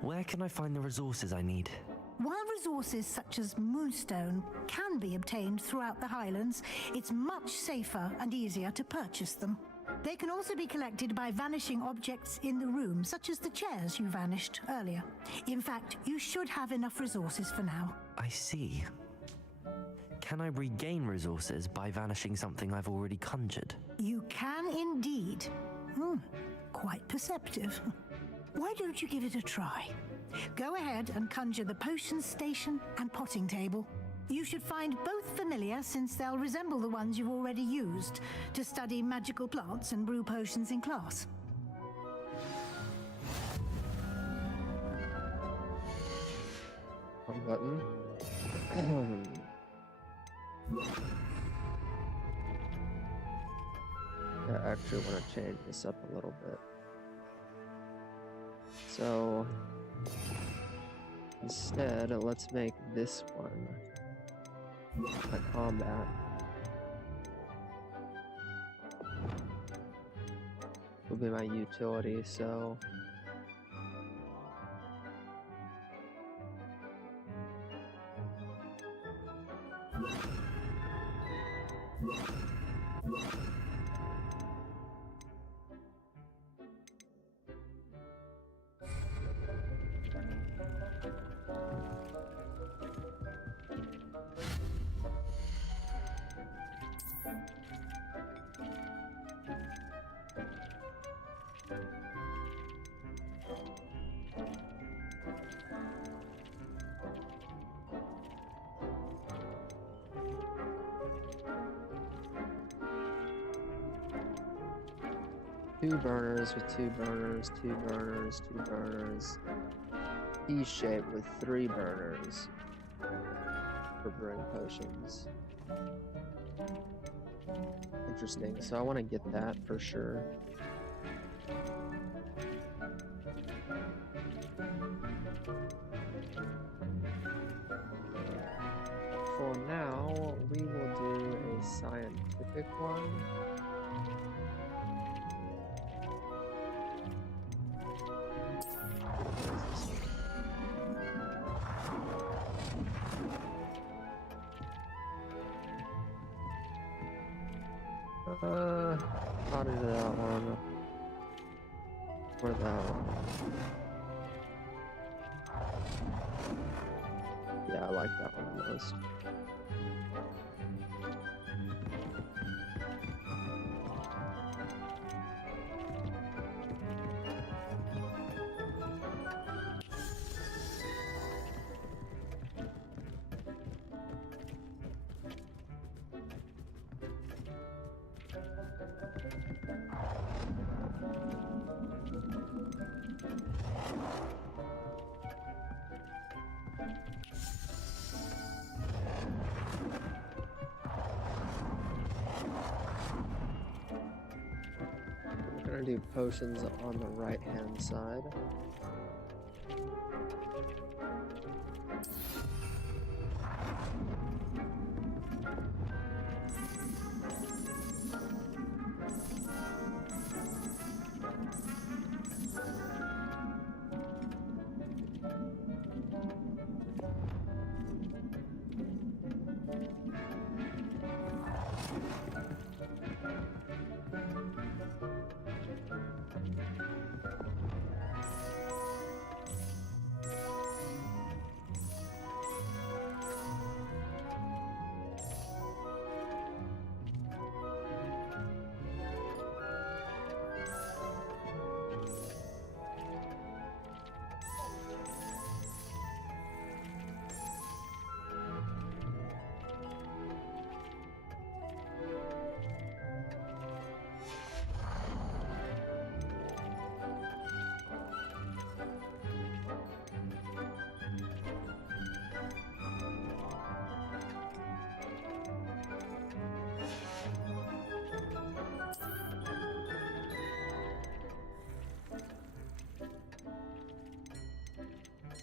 Where can I find the resources I need? While resources such as moonstone can be obtained throughout the Highlands, it's much safer and easier to purchase them. They can also be collected by vanishing objects in the room, such as the chairs you vanished earlier. In fact, you should have enough resources for now. I see. can I regain resources by vanishing something I've already conjured? You can indeed. Quite perceptive. Why don't you give it a try? Go ahead and conjure the potions station and potting table. You should find both familiar, since they'll resemble the ones you've already used to study magical plants and brew potions in class. One button. I actually want to change this up a little bit. So instead, let's make this one a combat. Will be my utility, so two burners with two burners, two burners, two burners. T-shape with 3 burners for brewing potions. Interesting, so I want to get that for sure. For now, we will do a scientific one. How did that one? Or that one? Yeah, I like that one the most. We're gonna do potions on the right-hand side.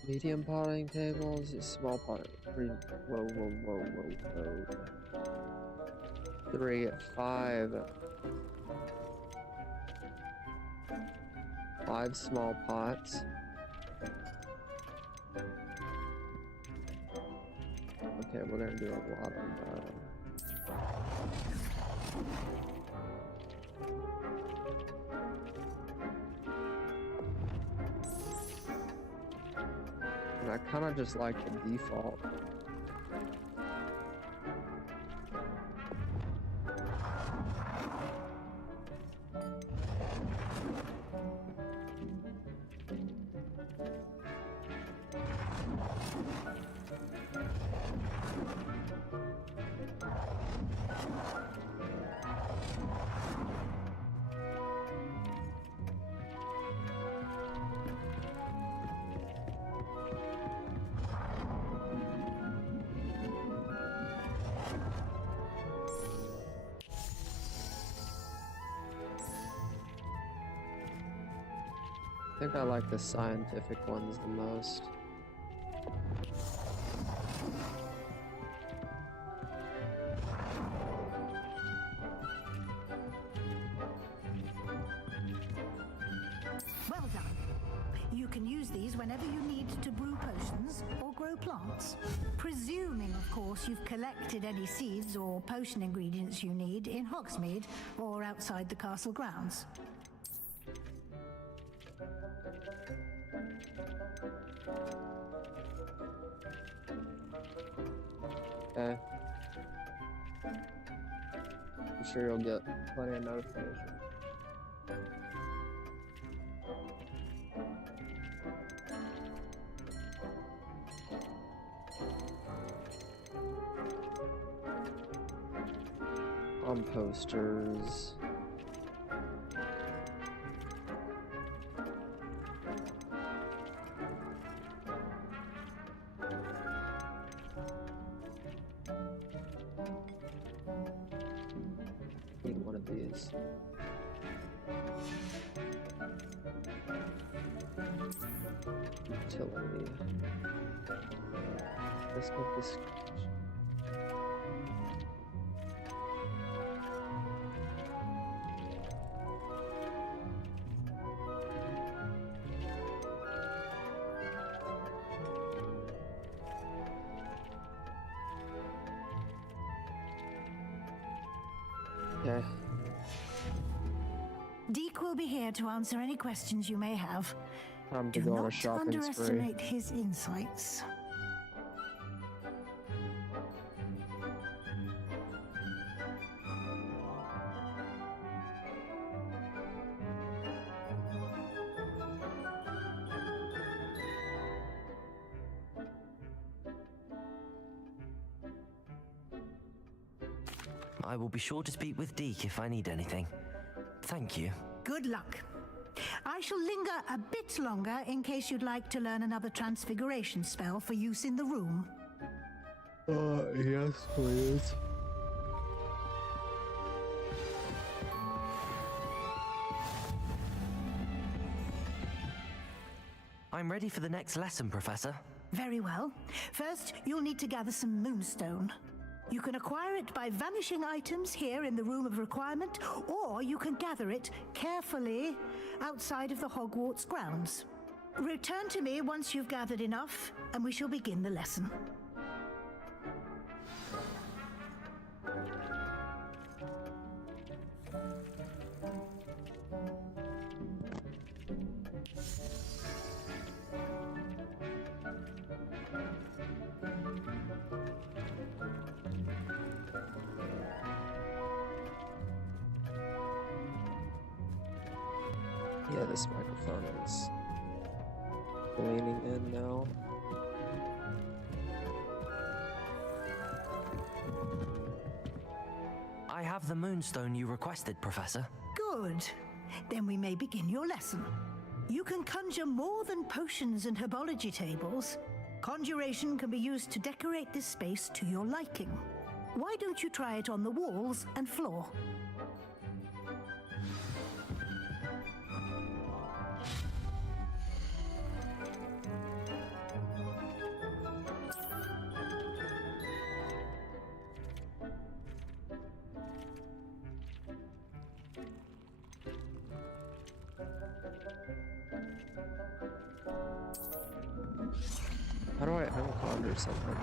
Medium potting tables, small potting. Whoa. 3, 5. 5 small pots. Okay, we're gonna do a lot of and I kind of just like the default. I think I like the scientific ones the most. Well done. You can use these whenever you need to brew potions or grow plants. Presuming, of course, you've collected any seeds or potion ingredients you need in Hogsmeade or outside the castle grounds. Okay. I'm sure you'll get plenty of notifications. On posters. Need one of these. Utility. Let's get this. Okay. Deke will be here to answer any questions you may have. Time to Do go on a not shopping spree. underestimate his insights. I will be sure to speak with Deke if I need anything. Thank you. Good luck. I shall linger a bit longer in case you'd like to learn another transfiguration spell for use in the room. Yes, please. I'm ready for the next lesson, Professor. Very well. First, you'll need to gather some moonstone. You can acquire it by vanishing items here in the Room of Requirement, or you can gather it carefully outside of the Hogwarts grounds. Return to me once you've gathered enough, and we shall begin the lesson. Yeah, this microphone is leaning in now. I have the moonstone you requested, Professor. Good. Then we may begin your lesson. You can conjure more than potions and herbology tables. Conjuration can be used to decorate this space to your liking. Why don't you try it on the walls and floor? How do I conjure something?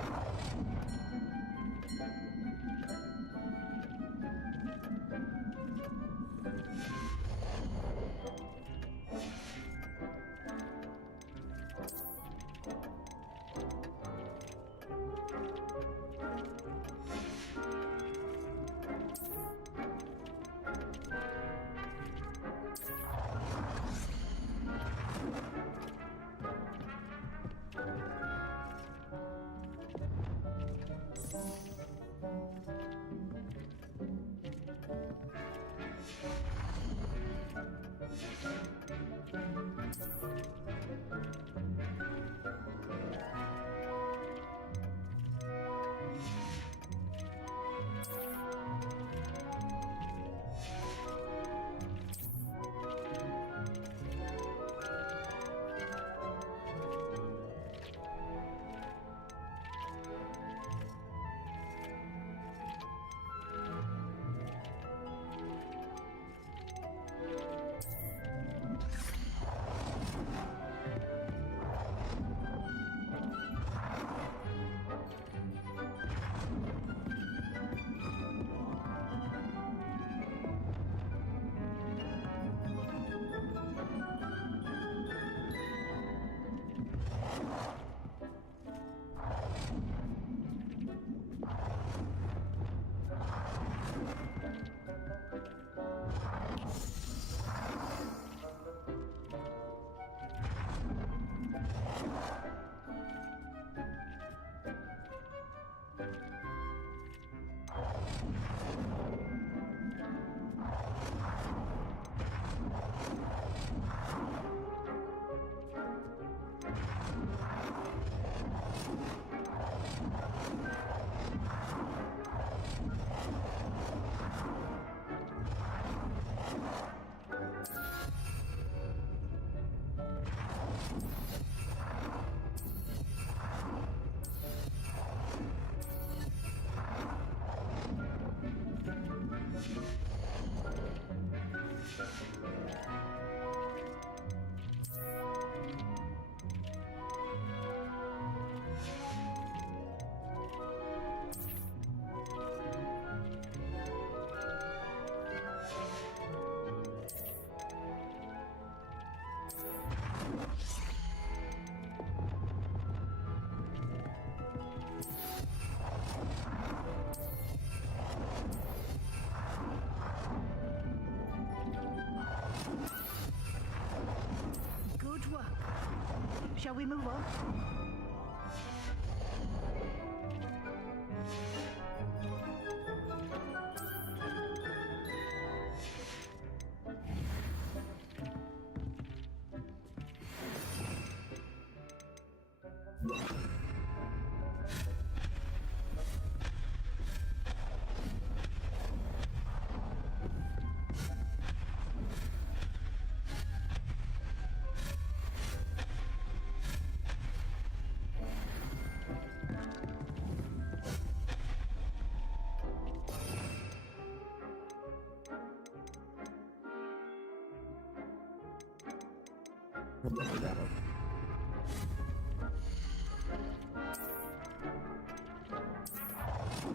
Shall we move on?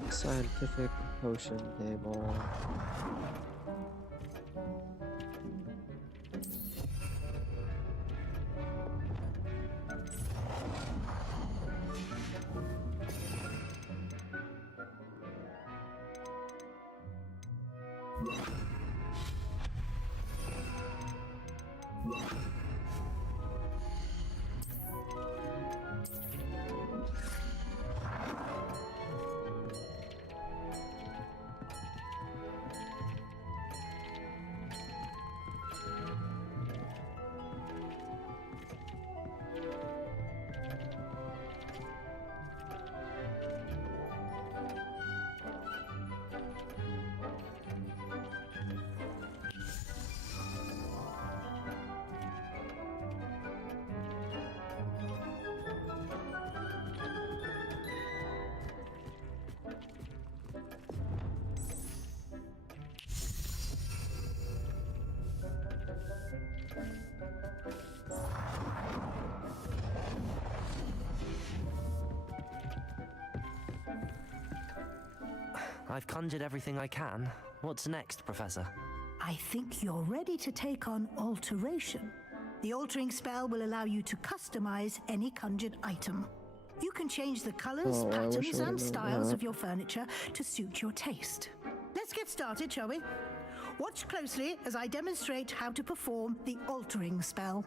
Scientific potion table. I've conjured everything I can. What's next, Professor? I think you're ready to take on alteration. The altering spell will allow you to customize any conjured item. You can change the colors, patterns, and styles of your furniture to suit your taste. Let's get started, shall we? Watch closely as I demonstrate how to perform the altering spell.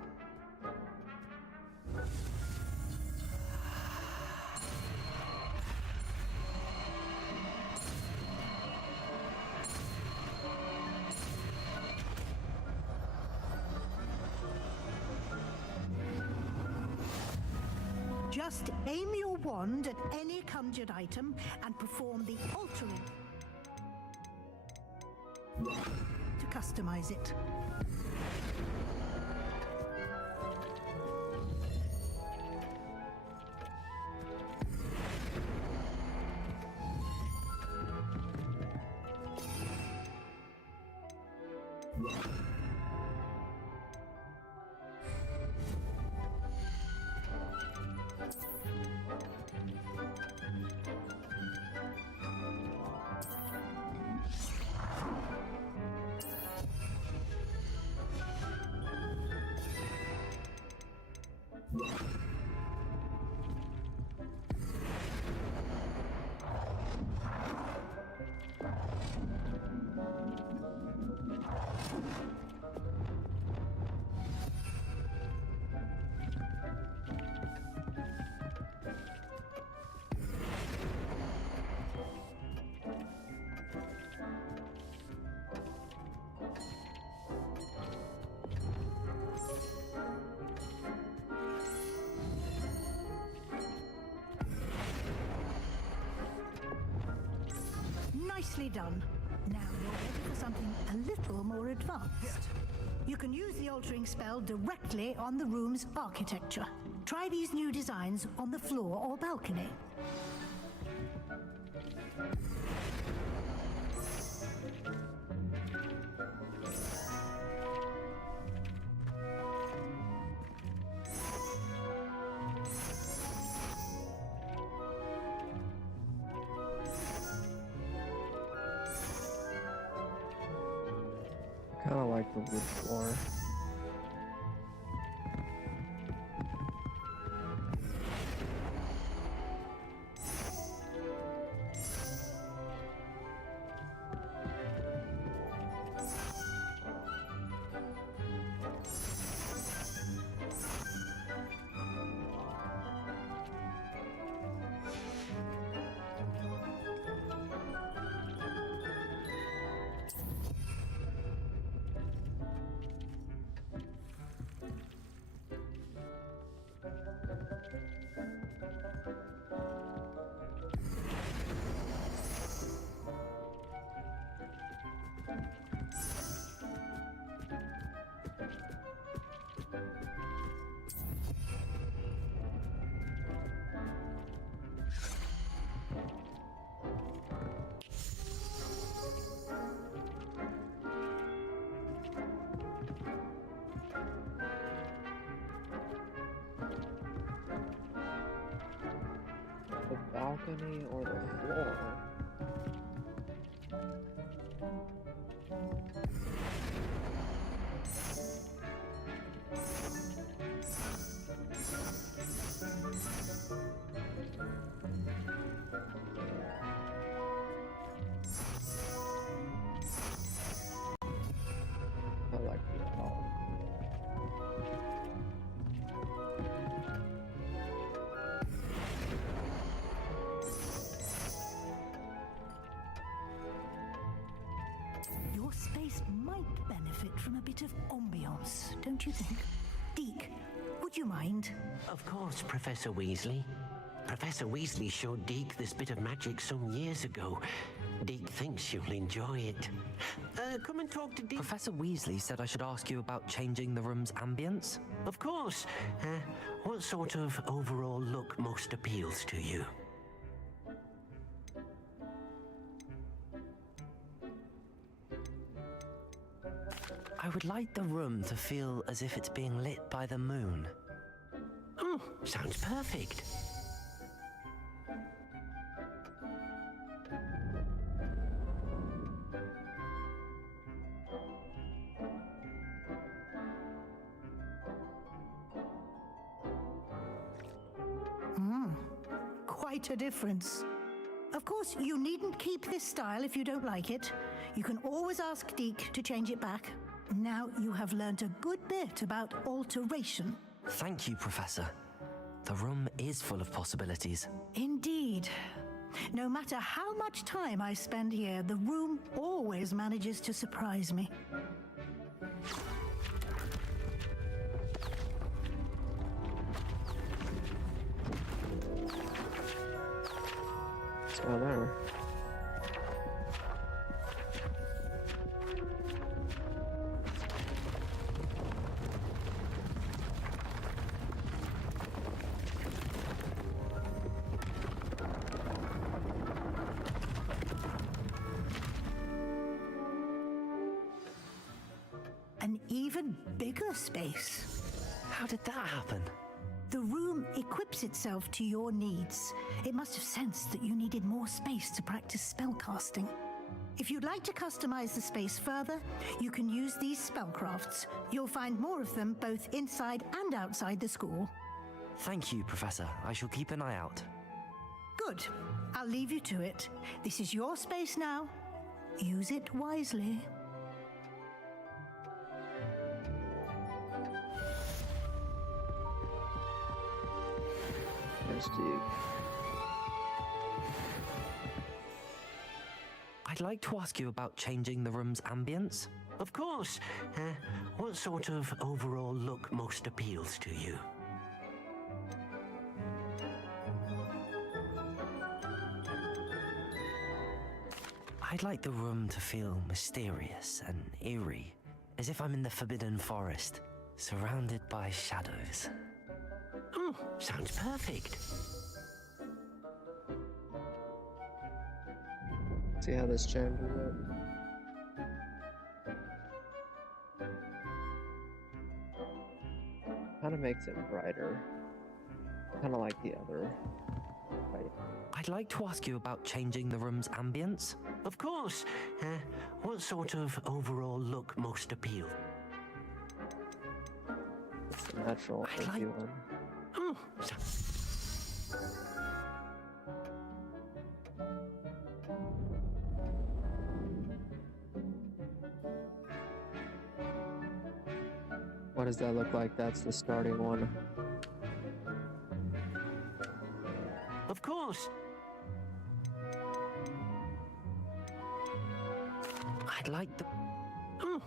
Just aim your wand at any conjured item and perform the altering to customize it. Nicely done. Now you're ready for something a little more advanced. You can use the altering spell directly on the room's architecture. Try these new designs on the floor or balcony. Kind of like the wood floor. balcony or the floor? I like the hall. Your space might benefit from a bit of ambiance, don't you think? Deke, would you mind? Of course, Professor Weasley. Professor Weasley showed Deke this bit of magic some years ago. Deke thinks you'll enjoy it. Come and talk to Deke. Professor Weasley said I should ask you about changing the room's ambience. Of course. What sort of overall look most appeals to you? I would like the room to feel as if it's being lit by the moon. Oh, sounds perfect. Quite a difference. Of course, you needn't keep this style if you don't like it. You can always ask Deke to change it back. Now you have learnt a good bit about alteration. Thank you, Professor. The room is full of possibilities. Indeed. No matter how much time I spend here, the room always manages to surprise me. What's going on there? An even bigger space. How did that happen? The room equips itself to your needs. It must have sensed that you needed more space to practice spellcasting. If you'd like to customize the space further, you can use these spellcrafts. You'll find more of them both inside and outside the school. Thank you, Professor. I shall keep an eye out. Good. I'll leave you to it. This is your space now. Use it wisely. There's Deke. I'd like to ask you about changing the room's ambience. Of course. What sort of overall look most appeals to you? I'd like the room to feel mysterious and eerie, as if I'm in the Forbidden Forest, surrounded by shadows. Oh, sounds perfect. See how this changes it. Kind of makes it brighter. Kind of like the other fight. I'd like to ask you about changing the room's ambience. Of course. What sort of overall look most appeals? It's the natural empty one. Oh, What does that look like? That's the starting one. Of course. I'd like the... Oh.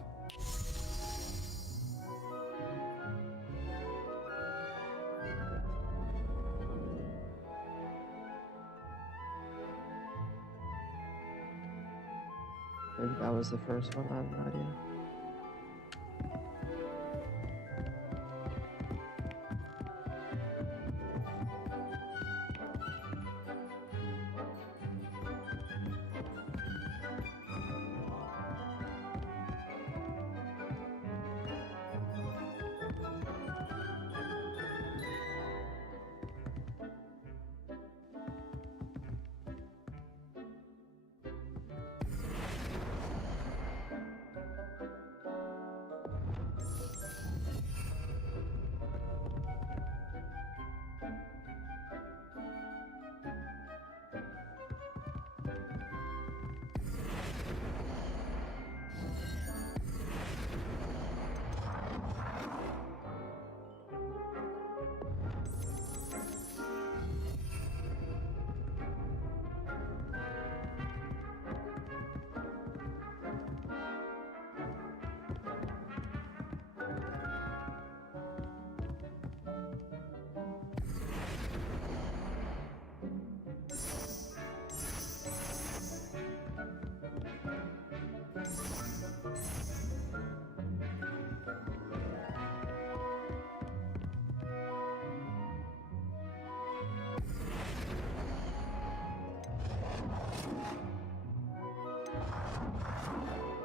Maybe that was the first one. I have no idea.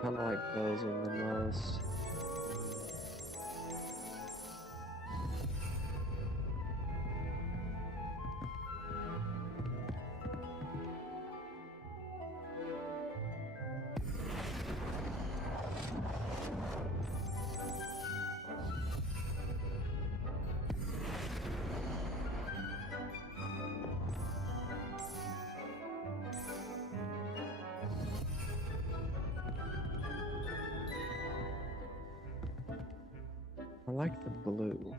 kind of like those one the most. I like the blue.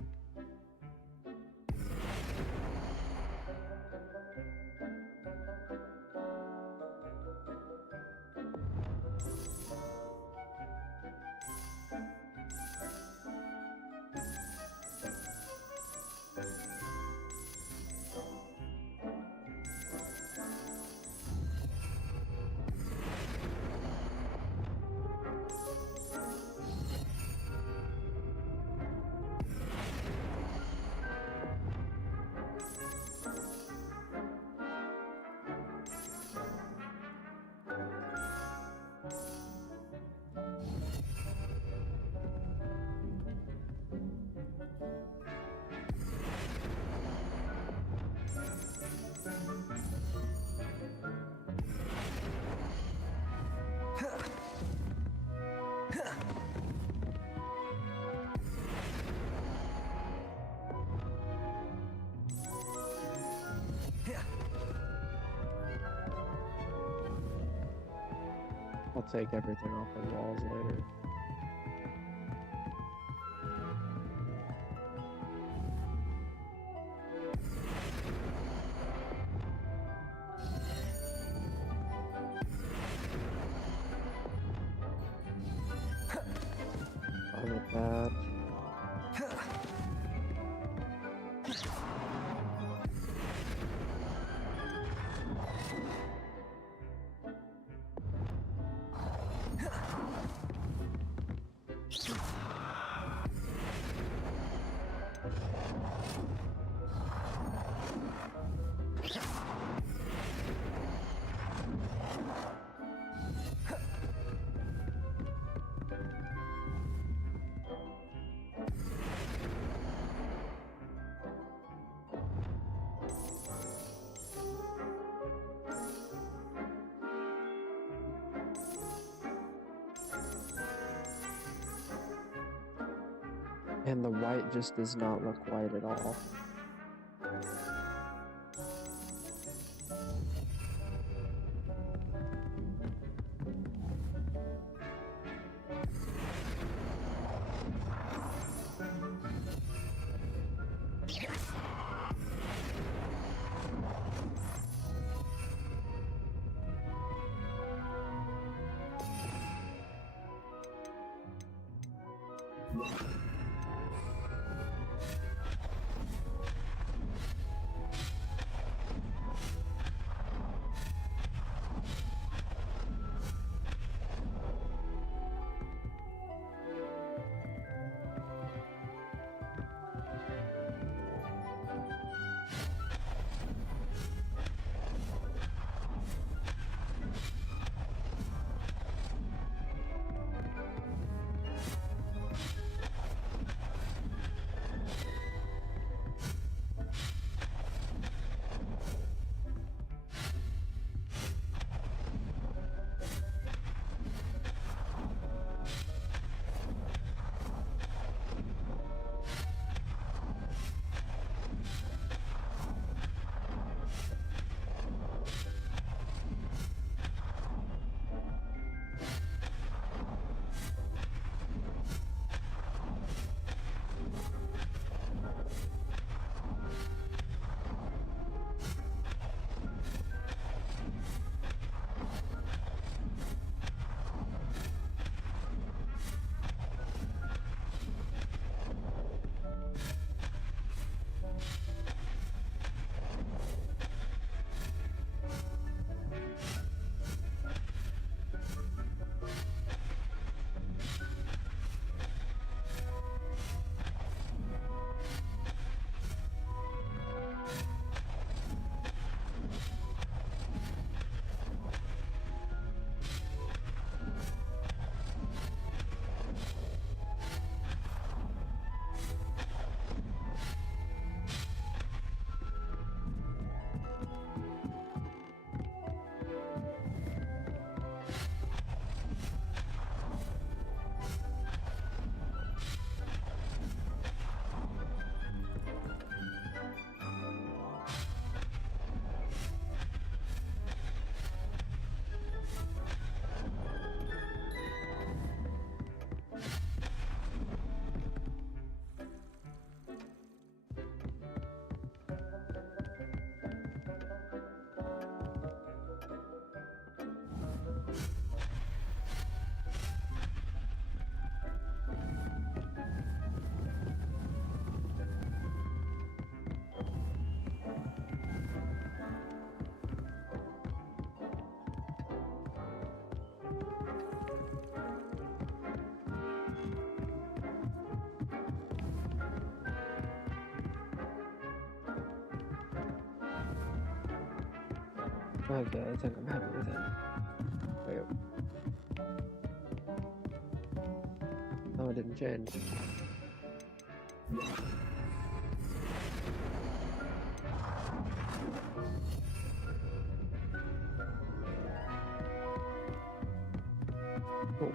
I'll take everything off the walls later. Fine with that. And the white just does not look white at all. Okay, I think I'm happy with it. Wait. No, it didn't change. Cool.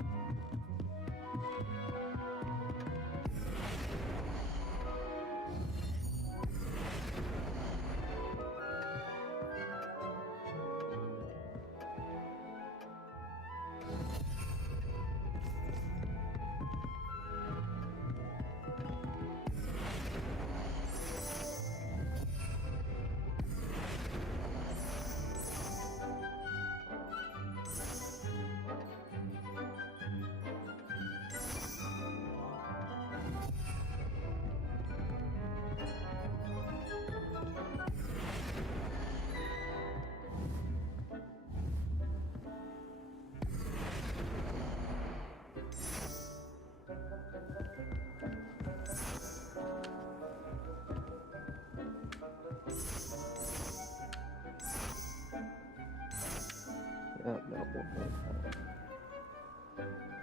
No, won't work.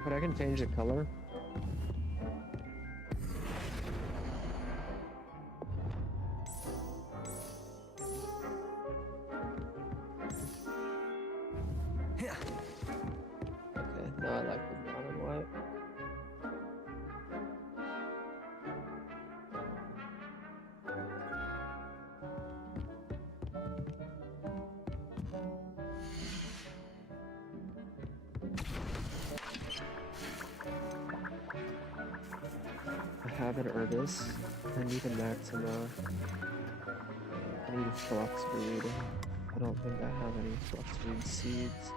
But I can change the color. Okay, now I like the brown and white. I have an Urbis. I need a Maxima. I need a Fluxweed. I don't think I have any Fluxweed seeds.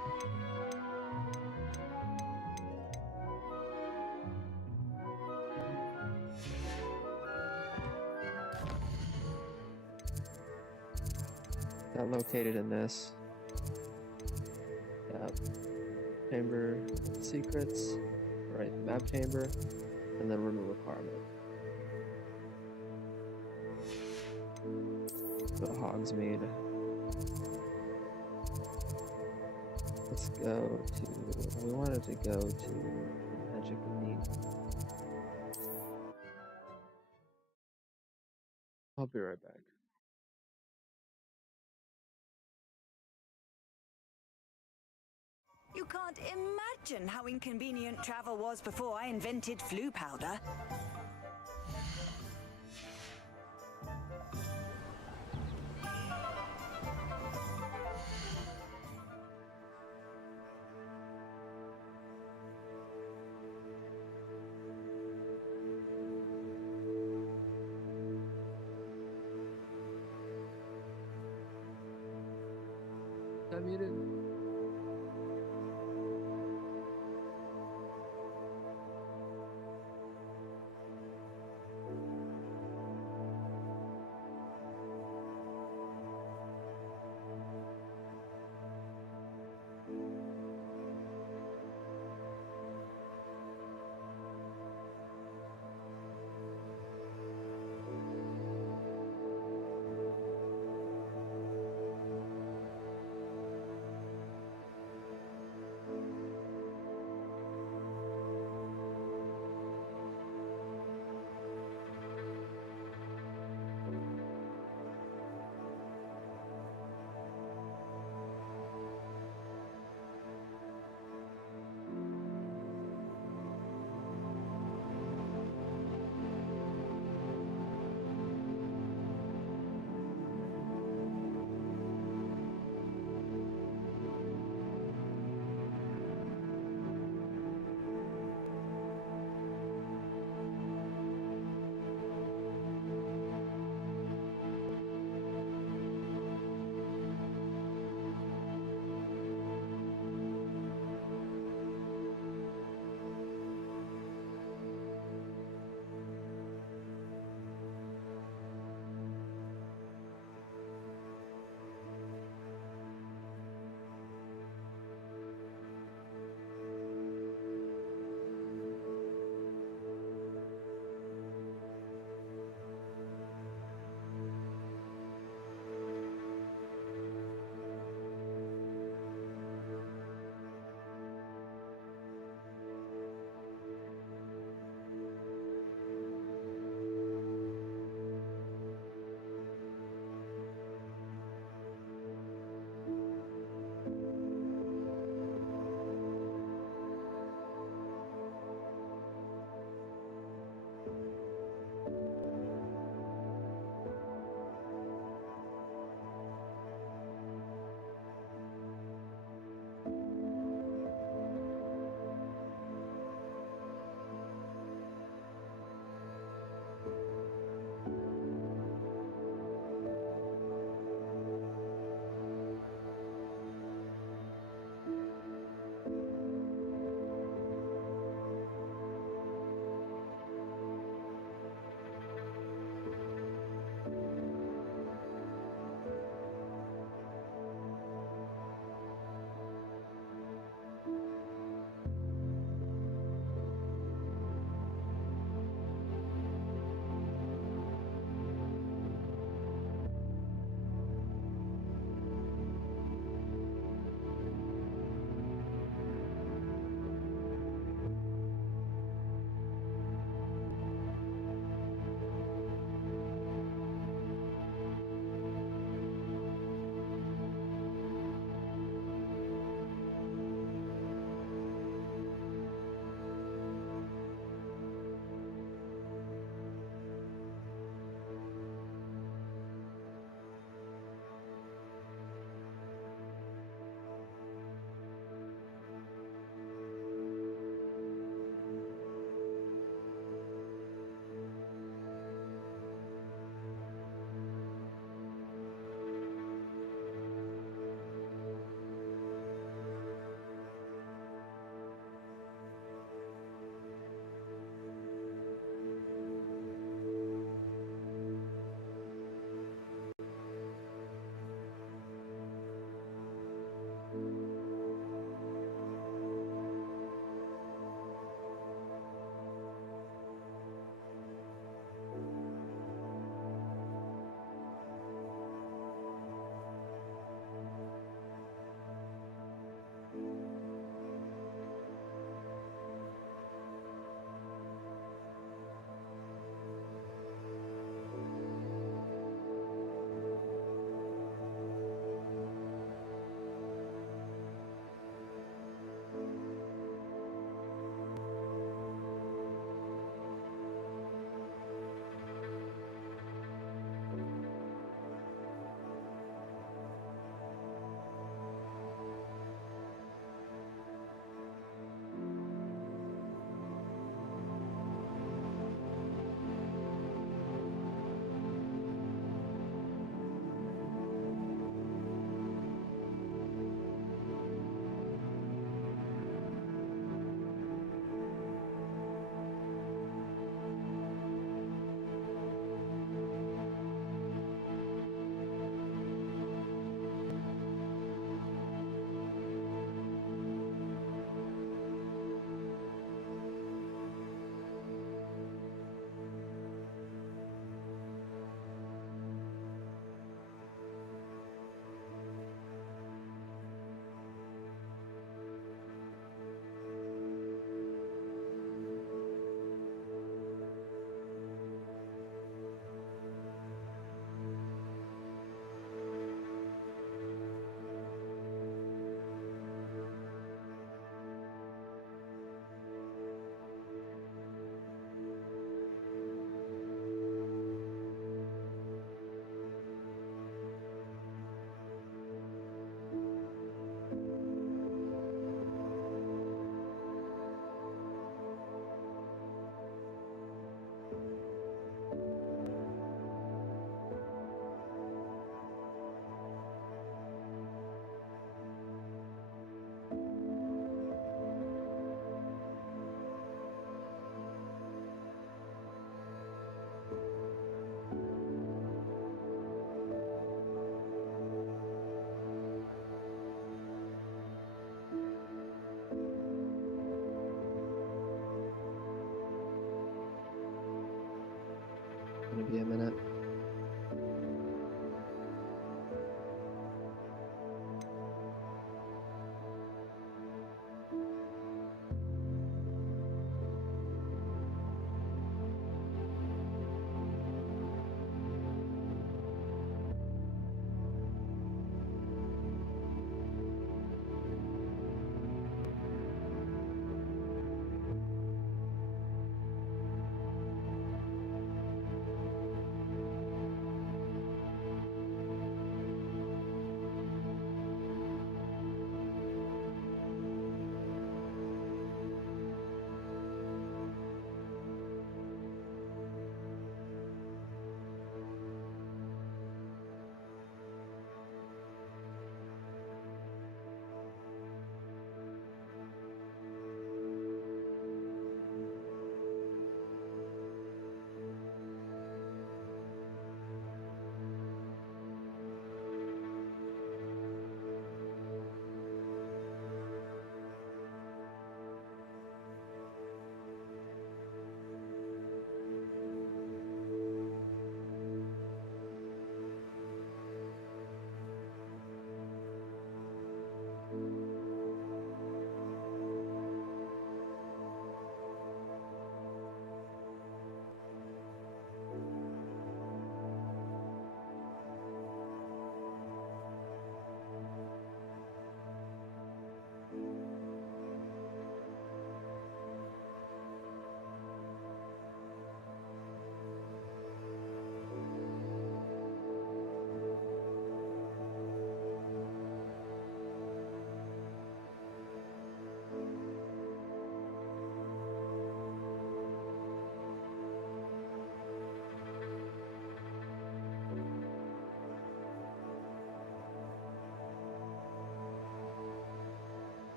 Got located in this. Yep. Chamber of Secrets. Right, map chamber. And then room of requirement. Go to Hogsmeade. Let's go to. We wanted to go to Magic Neat. I'll be right back. You can't imagine how inconvenient travel was before I invented flu powder. I muted.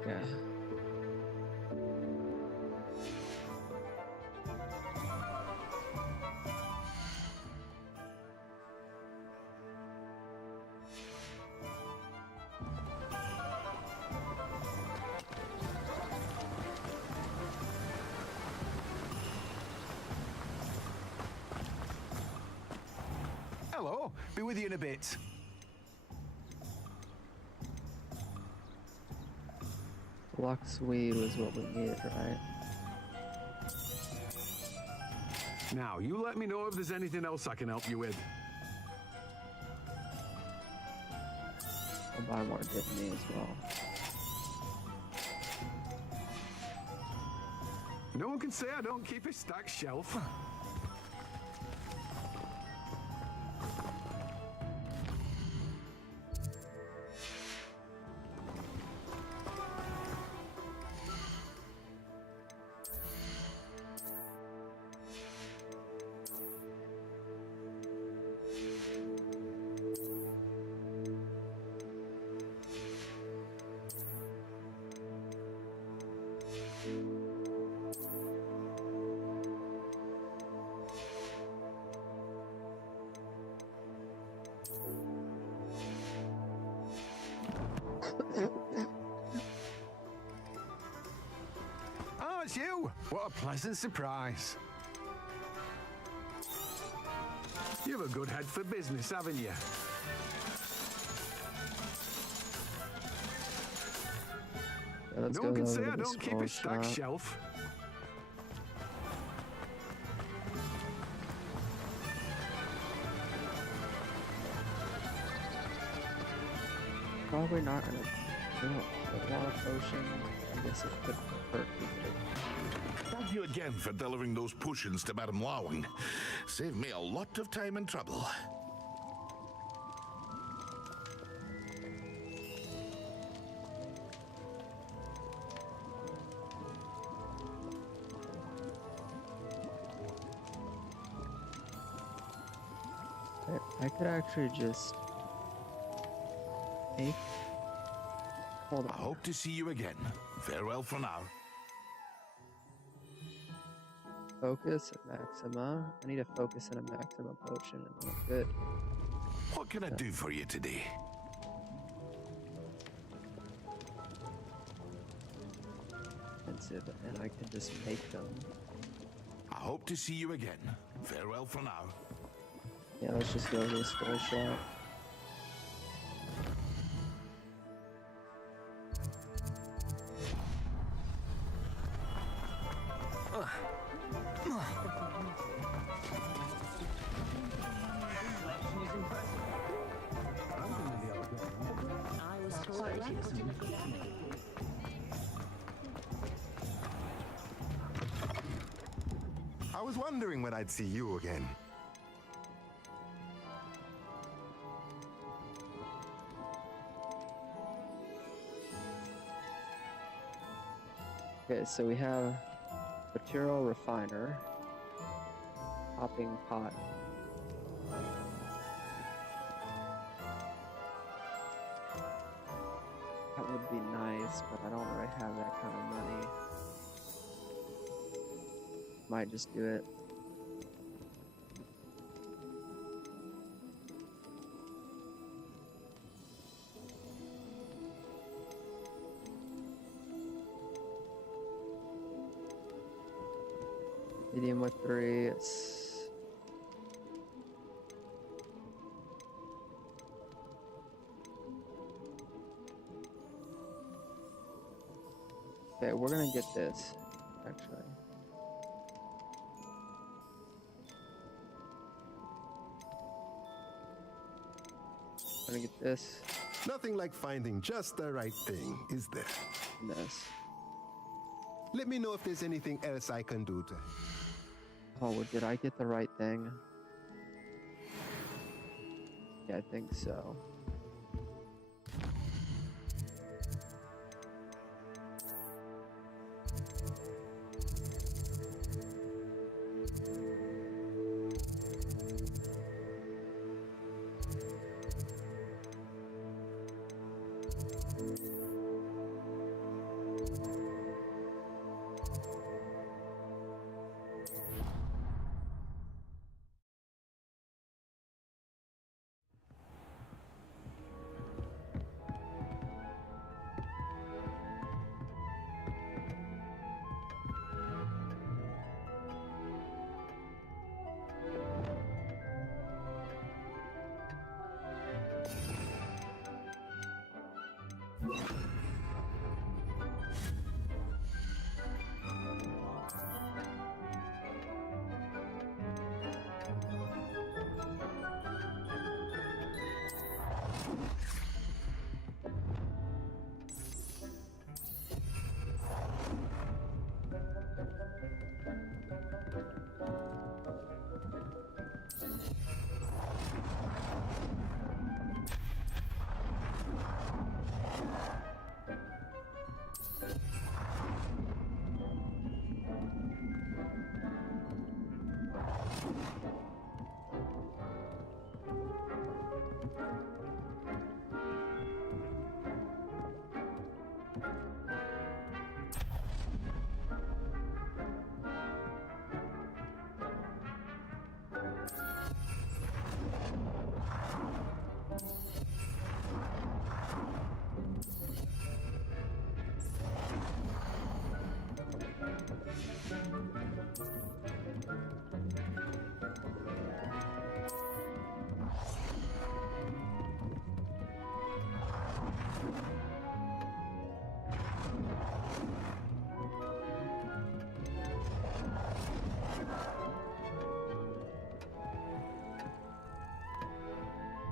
Okay. Hello, be with you in a bit. Lux weed was what we needed, right? Now, you let me know if there's anything else I can help you with. I'll buy more Dittany as well. No one can say I don't keep a stacked shelf. Oh, it's you! What a pleasant surprise. You have a good head for business, haven't you? Yeah, no one can say I don't keep a stacked shelf. Probably not gonna do a lot of potions. I guess it could hurt people. Thank you again for delivering those potions to Madame Lawing. Saved me a lot of time and trouble. I could actually just take. Hold on. I hope to see you again. Farewell for now. Focus at Maxima. I need a focus and a Maxima potion, and then I'm good. What can I do for you today? Expensive, and I can just make them. I hope to see you again. Farewell for now. Yeah, let's just go to the scroll shop. I was wondering when I'd see you again. Okay, so we have material refiner, hopping pot. That would be nice, but I don't really have that kind of money. Might just do it. Medium with 3. It's okay, we're gonna get this, actually. Gonna get this. Nothing like finding just the right thing, is there? This. Let me know if there's anything else I can do to. Oh, did I get the right thing? Yeah, I think so.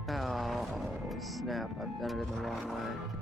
Oh, snap. I've done it in the wrong way.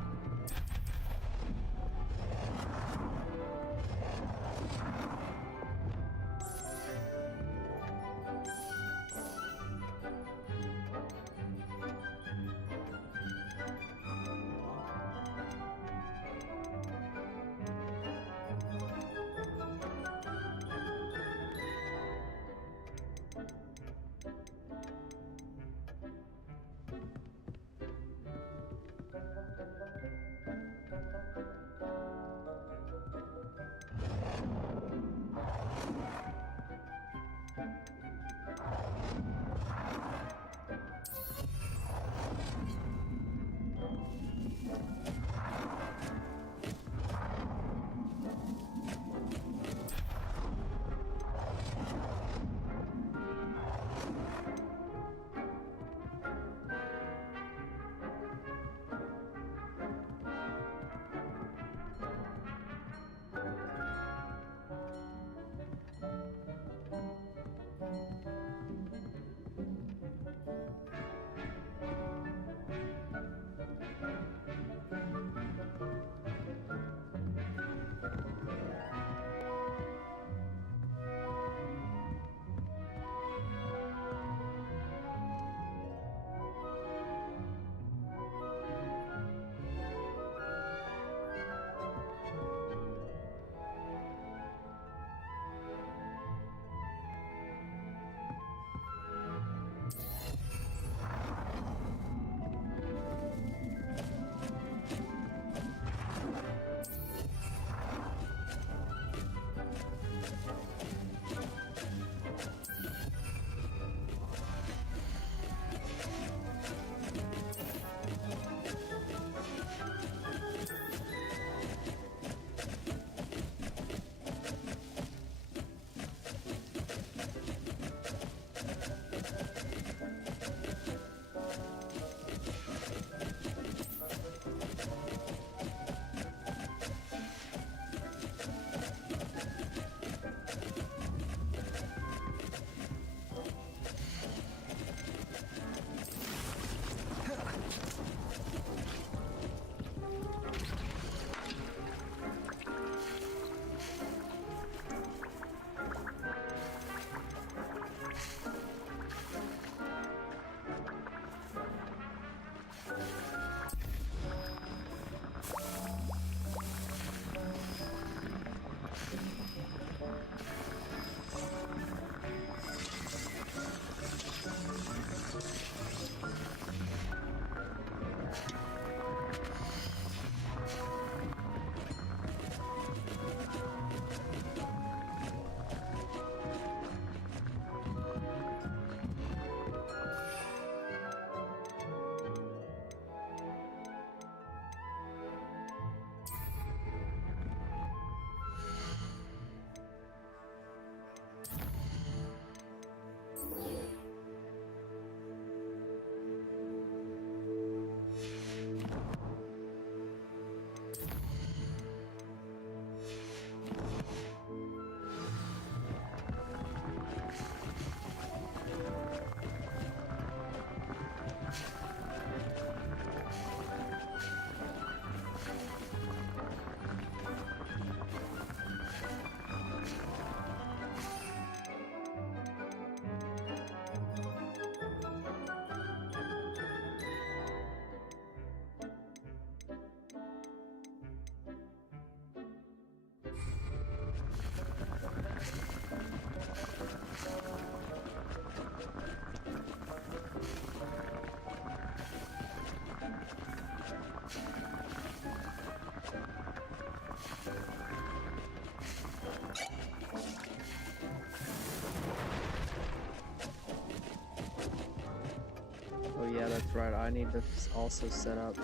Oh yeah, that's right. I need to also set up.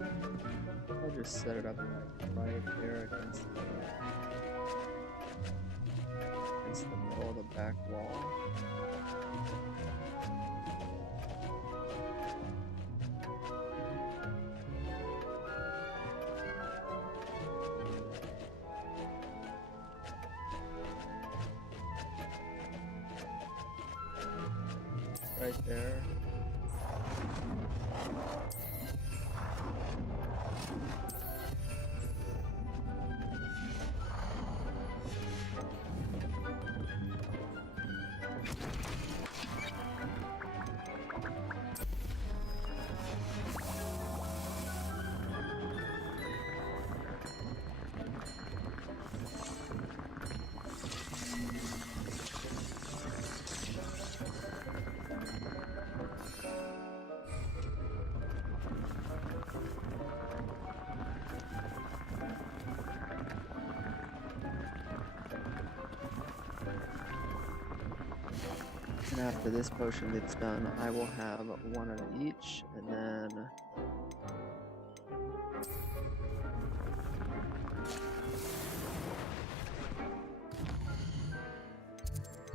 I'll just set it up like right there against the middle of the back wall. Right there. And after this potion gets done, I will have one of each, and then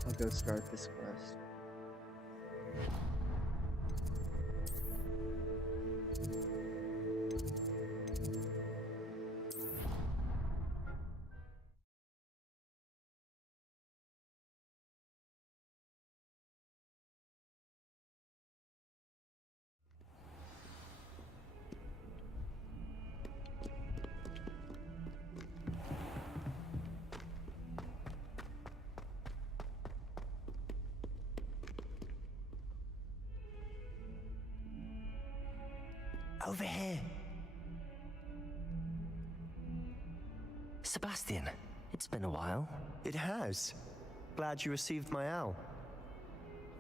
I'll go start this quest. Over here. Sebastian, it's been a while. It has. Glad you received my owl.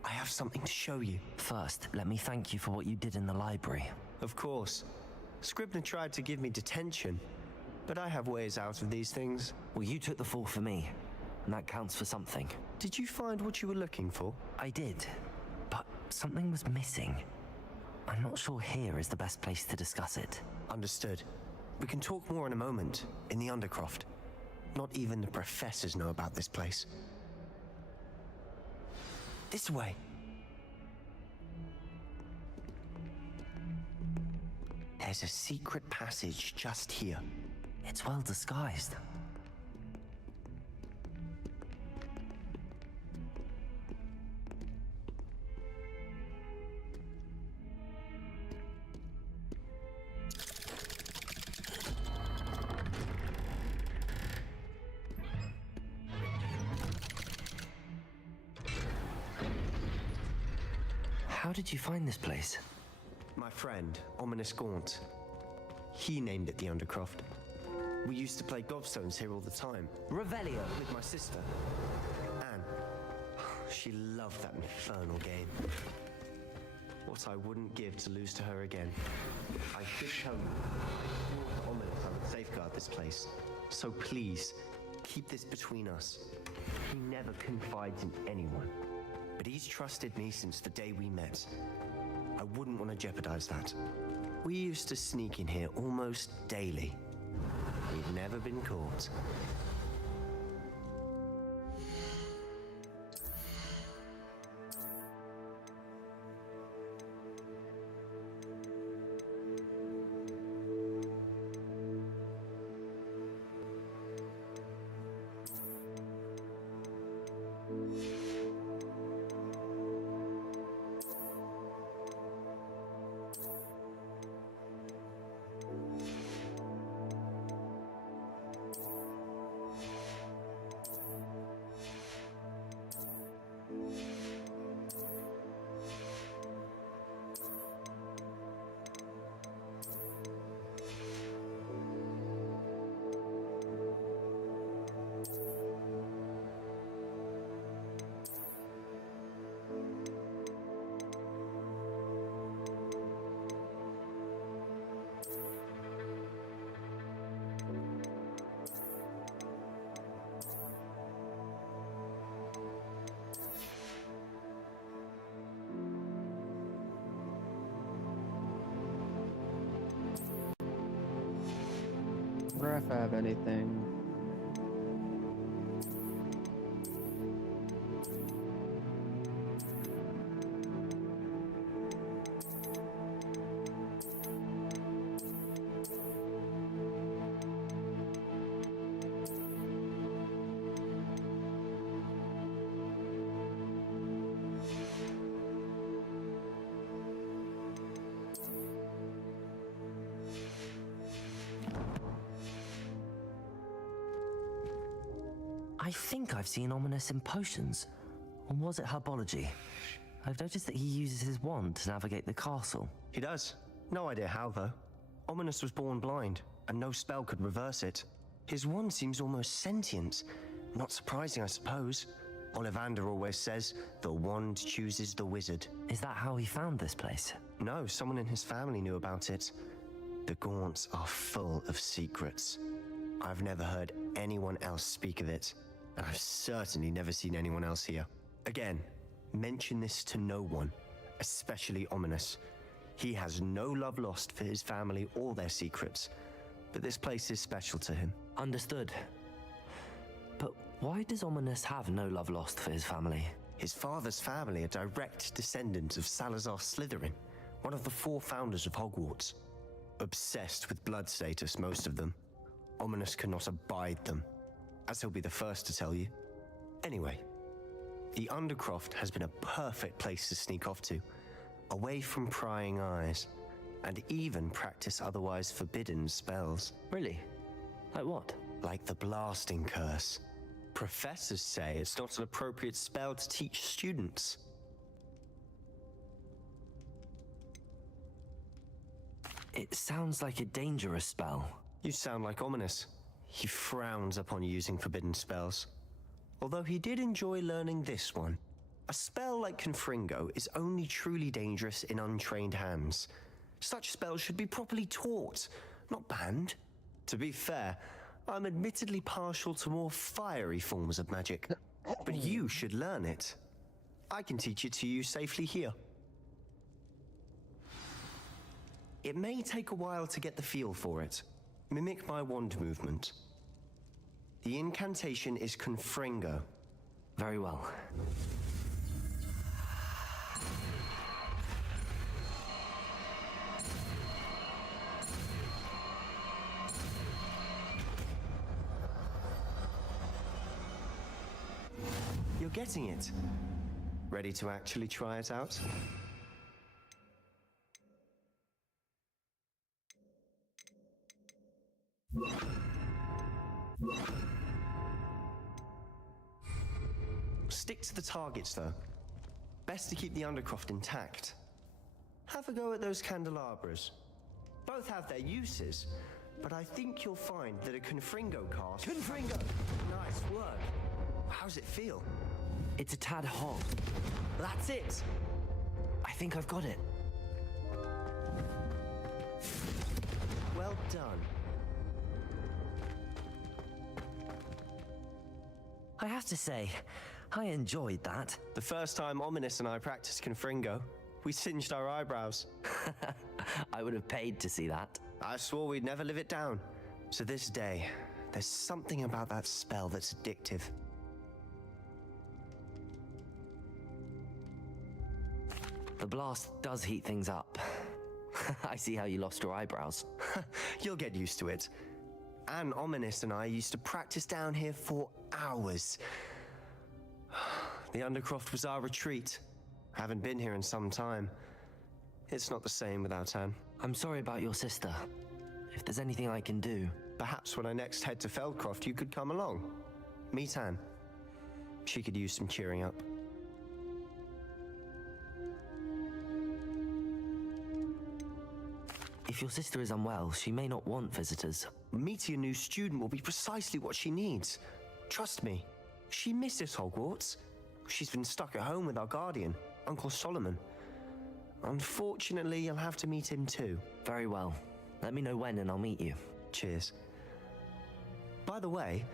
I have something to show you. First, let me thank you for what you did in the library. Of course. Scribner tried to give me detention, but I have ways out of these things. Well, you took the fall for me, and that counts for something. Did you find what you were looking for? I did, but something was missing. I'm not sure here is the best place to discuss it. Understood. We can talk more in a moment, in the Undercroft. Not even the professors know about this place. This way. There's a secret passage just here. It's well disguised. How did you find this place? My friend, Ominous Gaunt. He named it the Undercroft. We used to play gobstones here all the time. Revelio. With my sister, Anne. She loved that infernal game. What I wouldn't give to lose to her again. I should tell you, I swore to Ominous I would safeguard this place. So please, keep this between us. He never confides in anyone. But he's trusted me since the day we met. I wouldn't want to jeopardize that. We used to sneak in here almost daily. We've never been caught. wonder if I have anything. I think I've seen Ominous in potions. Or was it herbology? I've noticed that he uses his wand to navigate the castle. He does. No idea how, though. Ominous was born blind, and no spell could reverse it. His wand seems almost sentient. Not surprising, I suppose. Ollivander always says, the wand chooses the wizard. Is that how he found this place? No, someone in his family knew about it. The Gaunts are full of secrets. I've never heard anyone else speak of it, and I've certainly never seen anyone else here. Again, mention this to no one, especially Ominous. He has no love lost for his family or their secrets, but this place is special to him. Understood. But why does Ominous have no love lost for his family? His father's family are direct descendants of Salazar Slytherin, one of the 4 founders of Hogwarts. Obsessed with blood status, most of them. Ominous cannot abide them, as he'll be the first to tell you. Anyway, the Undercroft has been a perfect place to sneak off to, away from prying eyes, and even practice otherwise forbidden spells. Really? Like what? Like the Blasting Curse. Professors say it's not an appropriate spell to teach students. It sounds like a dangerous spell. You sound like Ominous. He frowns upon using forbidden spells. Although he did enjoy learning this one. A spell like Confringo is only truly dangerous in untrained hands. Such spells should be properly taught, not banned. To be fair, I'm admittedly partial to more fiery forms of magic, but you should learn it. I can teach it to you safely here. It may take a while to get the feel for it. Mimic my wand movement. The incantation is Confringo. Very well. You're getting it. Ready to actually try it out? Stick to the targets, though. Best to keep the Undercroft intact. Have a go at those candelabras. Both have their uses, but I think you'll find that a Confringo cast... Confringo! Nice work. How's it feel? It's a tad hot. That's it! I think I've got it. Well done. I have to say, I enjoyed that. The first time Ominous and I practiced Confringo, we singed our eyebrows. I would have paid to see that. I swore we'd never live it down. To this day, there's something about that spell that's addictive. The blast does heat things up. I see how you lost your eyebrows. You'll get used to it. Anne, Ominous and I used to practice down here for hours. The Undercroft was our retreat. Haven't been here in some time. It's not the same without Anne. I'm sorry about your sister. If there's anything I can do... Perhaps when I next head to Feldcroft, you could come along. Meet Anne. She could use some cheering up. If your sister is unwell, she may not want visitors. Meeting a new student will be precisely what she needs. Trust me, she misses Hogwarts. She's been stuck at home with our guardian, Uncle Solomon. Unfortunately, you'll have to meet him too. Very well. Let me know when and I'll meet you. Cheers. By the way,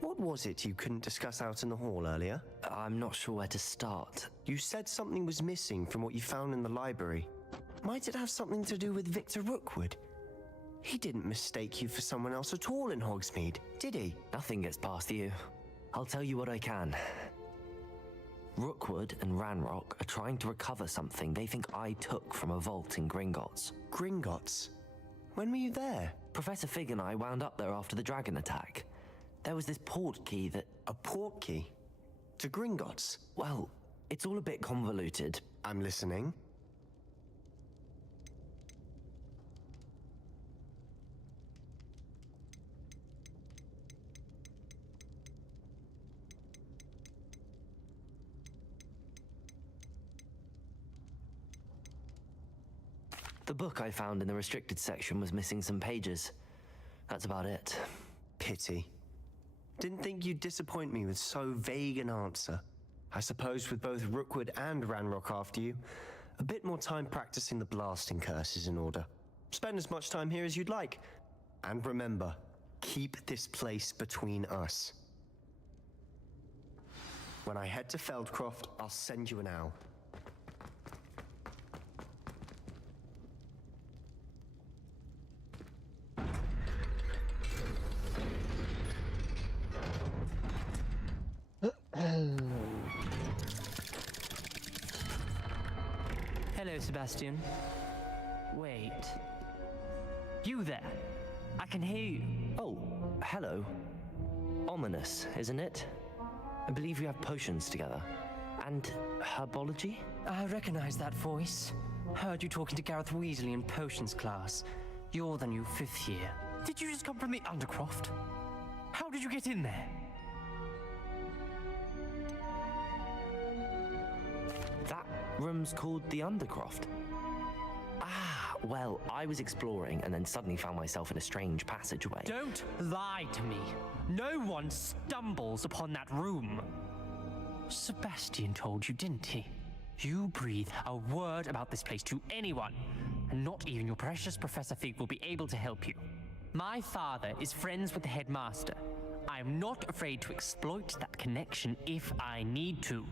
what was it you couldn't discuss out in the hall earlier? I'm not sure where to start. You said something was missing from what you found in the library. Might it have something to do with Victor Rookwood? He didn't mistake you for someone else at all in Hogsmeade, did he? Nothing gets past you. I'll tell you what I can. Rookwood and Ranrock are trying to recover something they think I took from a vault in Gringotts. Gringotts? When were you there? Professor Fig and I wound up there after the dragon attack. There was this port key that... A port key? To Gringotts? Well, it's all a bit convoluted. I'm listening. The book I found in the restricted section was missing some pages. That's about it. Pity. Didn't think you'd disappoint me with so vague an answer. I suppose with both Rookwood and Ranrock after you, a bit more time practicing the blasting curse is in order. Spend as much time here as you'd like. And remember, keep this place between us. When I head to Feldcroft, I'll send you an owl. Hello, Sebastian. Wait. You there? I can hear you. Oh, hello. Ominous, isn't it? I believe we have potions together. And herbology? I recognize that voice. Heard you talking to Gareth Weasley in potions class. You're the new 5th year. Did you just come from the Undercroft? How did you get in there? That room's called the Undercroft. Ah, well, I was exploring and then suddenly found myself in a strange passageway. Don't lie to me. No one stumbles upon that room. Sebastian told you, didn't he? You breathe a word about this place to anyone, and not even your precious Professor Fig will be able to help you. My father is friends with the headmaster. I am not afraid to exploit that connection if I need to.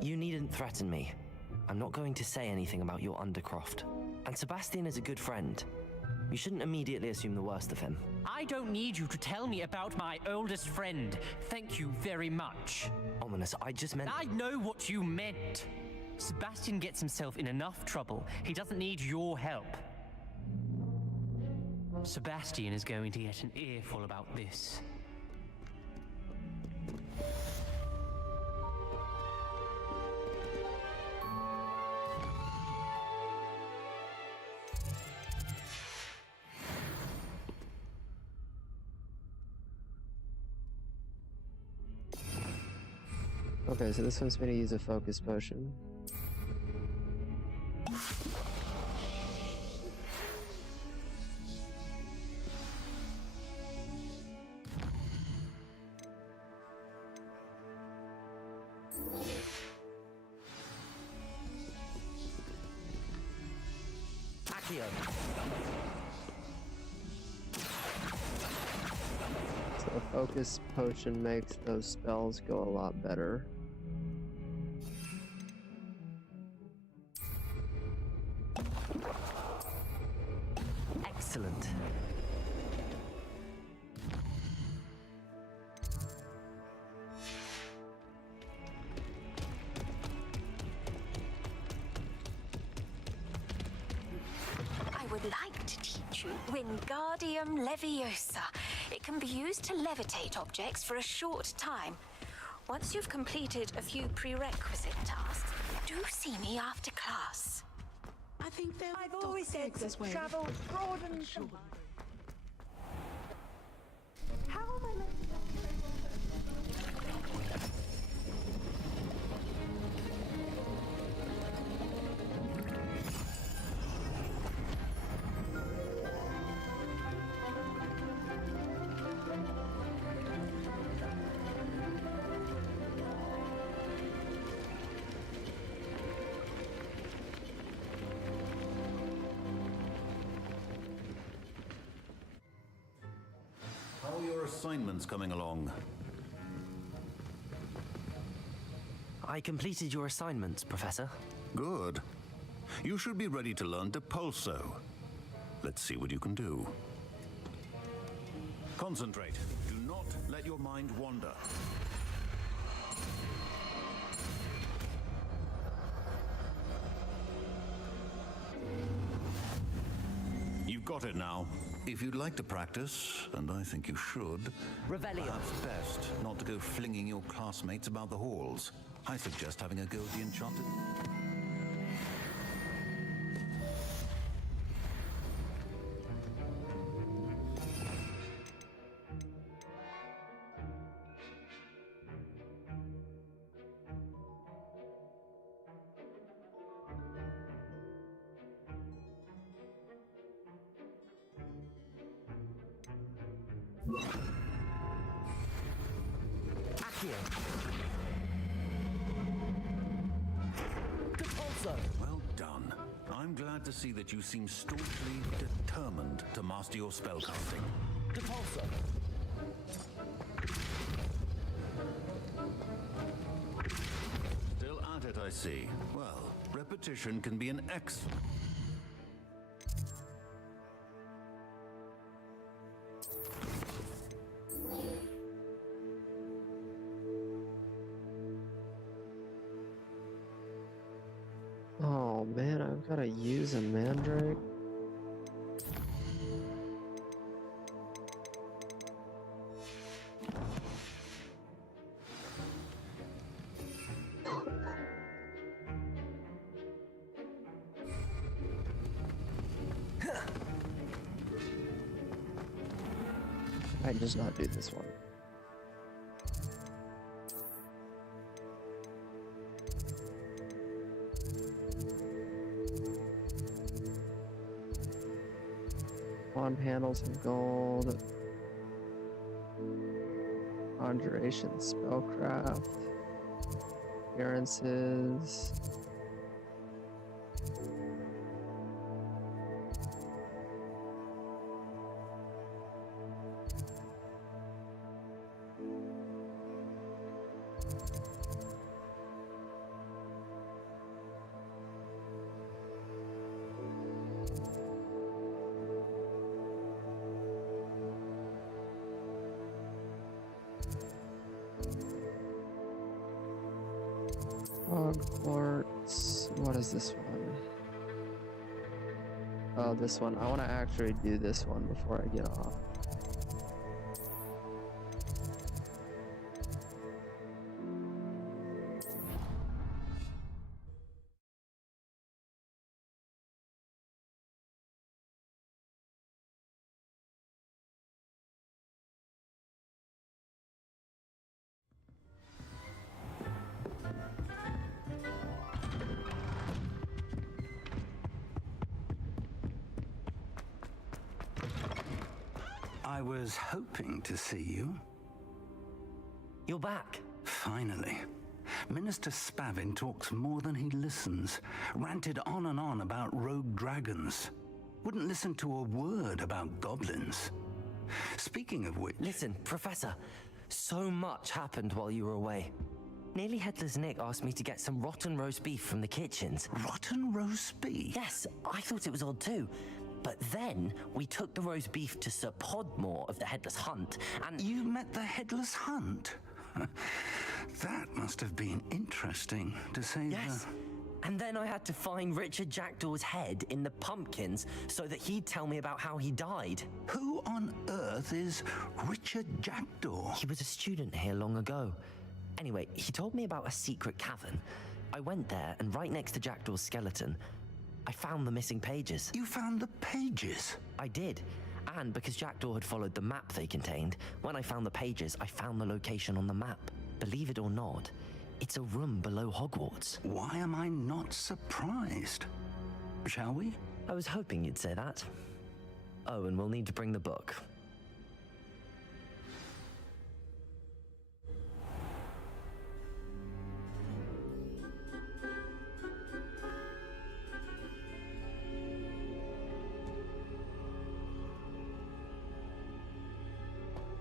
You needn't threaten me. I'm not going to say anything about your Undercroft. And Sebastian is a good friend. You shouldn't immediately assume the worst of him. I don't need you to tell me about my oldest friend. Thank you very much. Ominous, I just meant... I know what you meant. Sebastian gets himself in enough trouble. He doesn't need your help. Sebastian is going to get an earful about this. Okay, so this one's going to use a focus potion. So a focus potion makes those spells go a lot better. Excellent. I would like to teach you Wingardium Leviosa. It can be used to levitate objects for a short time. Once you've completed a few prerequisite tasks, do see me after class. I think I've always said that travel broadens the mind. How am I meant to... How are your assignments coming along? I completed your assignments, Professor. Good. You should be ready to learn Depulso. Let's see what you can do. Concentrate. Do not let your mind wander. You've got it now. If you'd like to practice, and I think you should, Revelio. Perhaps best not to go flinging your classmates about the halls. I suggest having a go at the enchanted... Well done. I'm glad to see that you seem staunchly determined to master your spellcasting. Depulso. Still at it, I see. Well, repetition can be an excellent... Oh man, I've gotta use a mandrake. I just not do this one. Wand handles of gold. Conjuration spellcraft. Appearances. Hogwarts. What is this one? Oh, this one. I want to actually do this one before I get off. I was hoping to see you. You're back. Finally. Minister Spavin talks more than he listens. Ranted on and on about rogue dragons. Wouldn't listen to a word about goblins. Speaking of which... Listen, Professor. So much happened while you were away. Nearly Headless Nick asked me to get some rotten roast beef from the kitchens. Rotten roast beef? Yes, I thought it was odd too. But then we took the roast beef to Sir Podmore of the Headless Hunt, and... You met the Headless Hunt? That must have been interesting, to say Yes. And then I had to find Richard Jackdaw's head in the pumpkins so that he'd tell me about how he died. Who on earth is Richard Jackdaw? He was a student here long ago. Anyway, he told me about a secret cavern. I went there, and right next to Jackdaw's skeleton, I found the missing pages. You found the pages? I did. And because Jackdaw had followed the map they contained, when I found the pages, I found the location on the map. Believe it or not, it's a room below Hogwarts. Why am I not surprised? Shall we? I was hoping you'd say that. Oh, and we'll need to bring the book.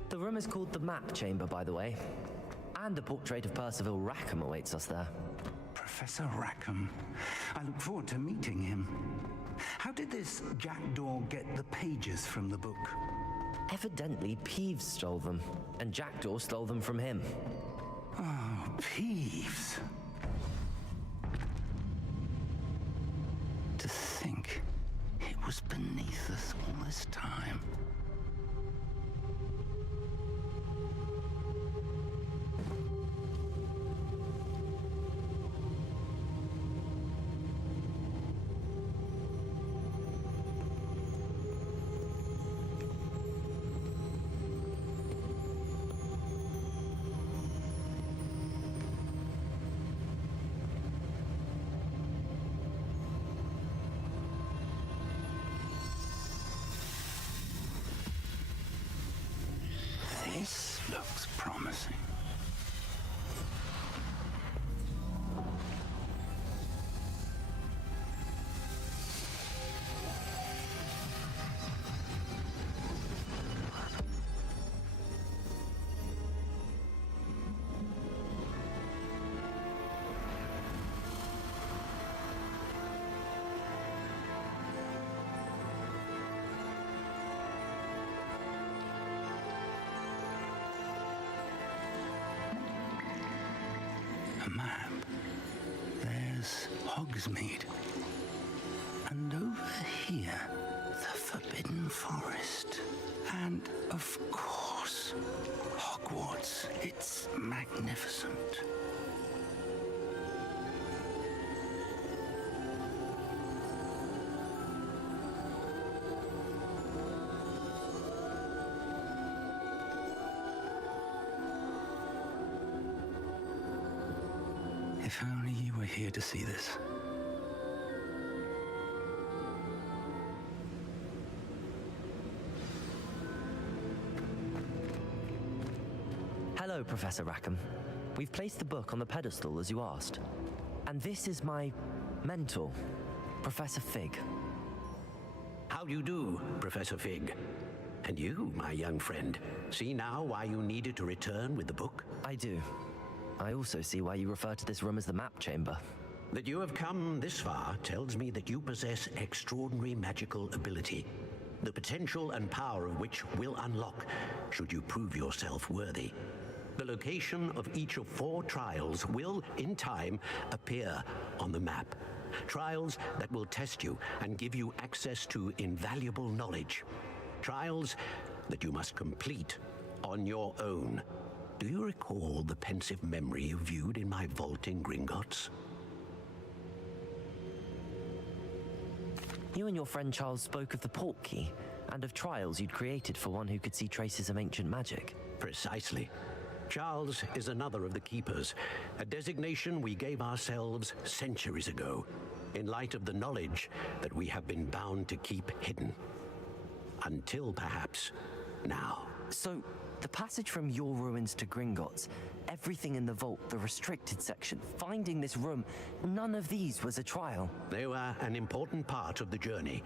The room is called the Map Chamber, by the way. And a portrait of Percival Rackham awaits us there. Professor Rackham. I look forward to meeting him. How did this jackdaw get the pages from the book? Evidently, Peeves stole them, and Jackdaw stole them from him. Oh, Peeves. To think it was beneath us all this time. This looks promising. A map. There's Hogsmeade. And over here, the Forbidden Forest. And, of course, Hogwarts. It's magnificent. If only you were here to see this. Hello, Professor Rackham. We've placed the book on the pedestal as you asked. And this is my mentor, Professor Fig. How do you do, Professor Fig? And you, my young friend, see now why you needed to return with the book? I do. I also see why you refer to this room as the map chamber. That you have come this far tells me that you possess extraordinary magical ability, the potential and power of which will unlock should you prove yourself worthy. The location of each of 4 trials will, in time, appear on the map. Trials that will test you and give you access to invaluable knowledge. Trials that you must complete on your own. Do you recall the pensive memory you viewed in my vault in Gringotts? You and your friend Charles spoke of the portkey and of trials you'd created for one who could see traces of ancient magic. Precisely. Charles is another of the Keepers, a designation we gave ourselves centuries ago, in light of the knowledge that we have been bound to keep hidden. Until perhaps now. So, the passage from your ruins to Gringotts, everything in the vault, the restricted section, finding this room, none of these was a trial. They were an important part of the journey,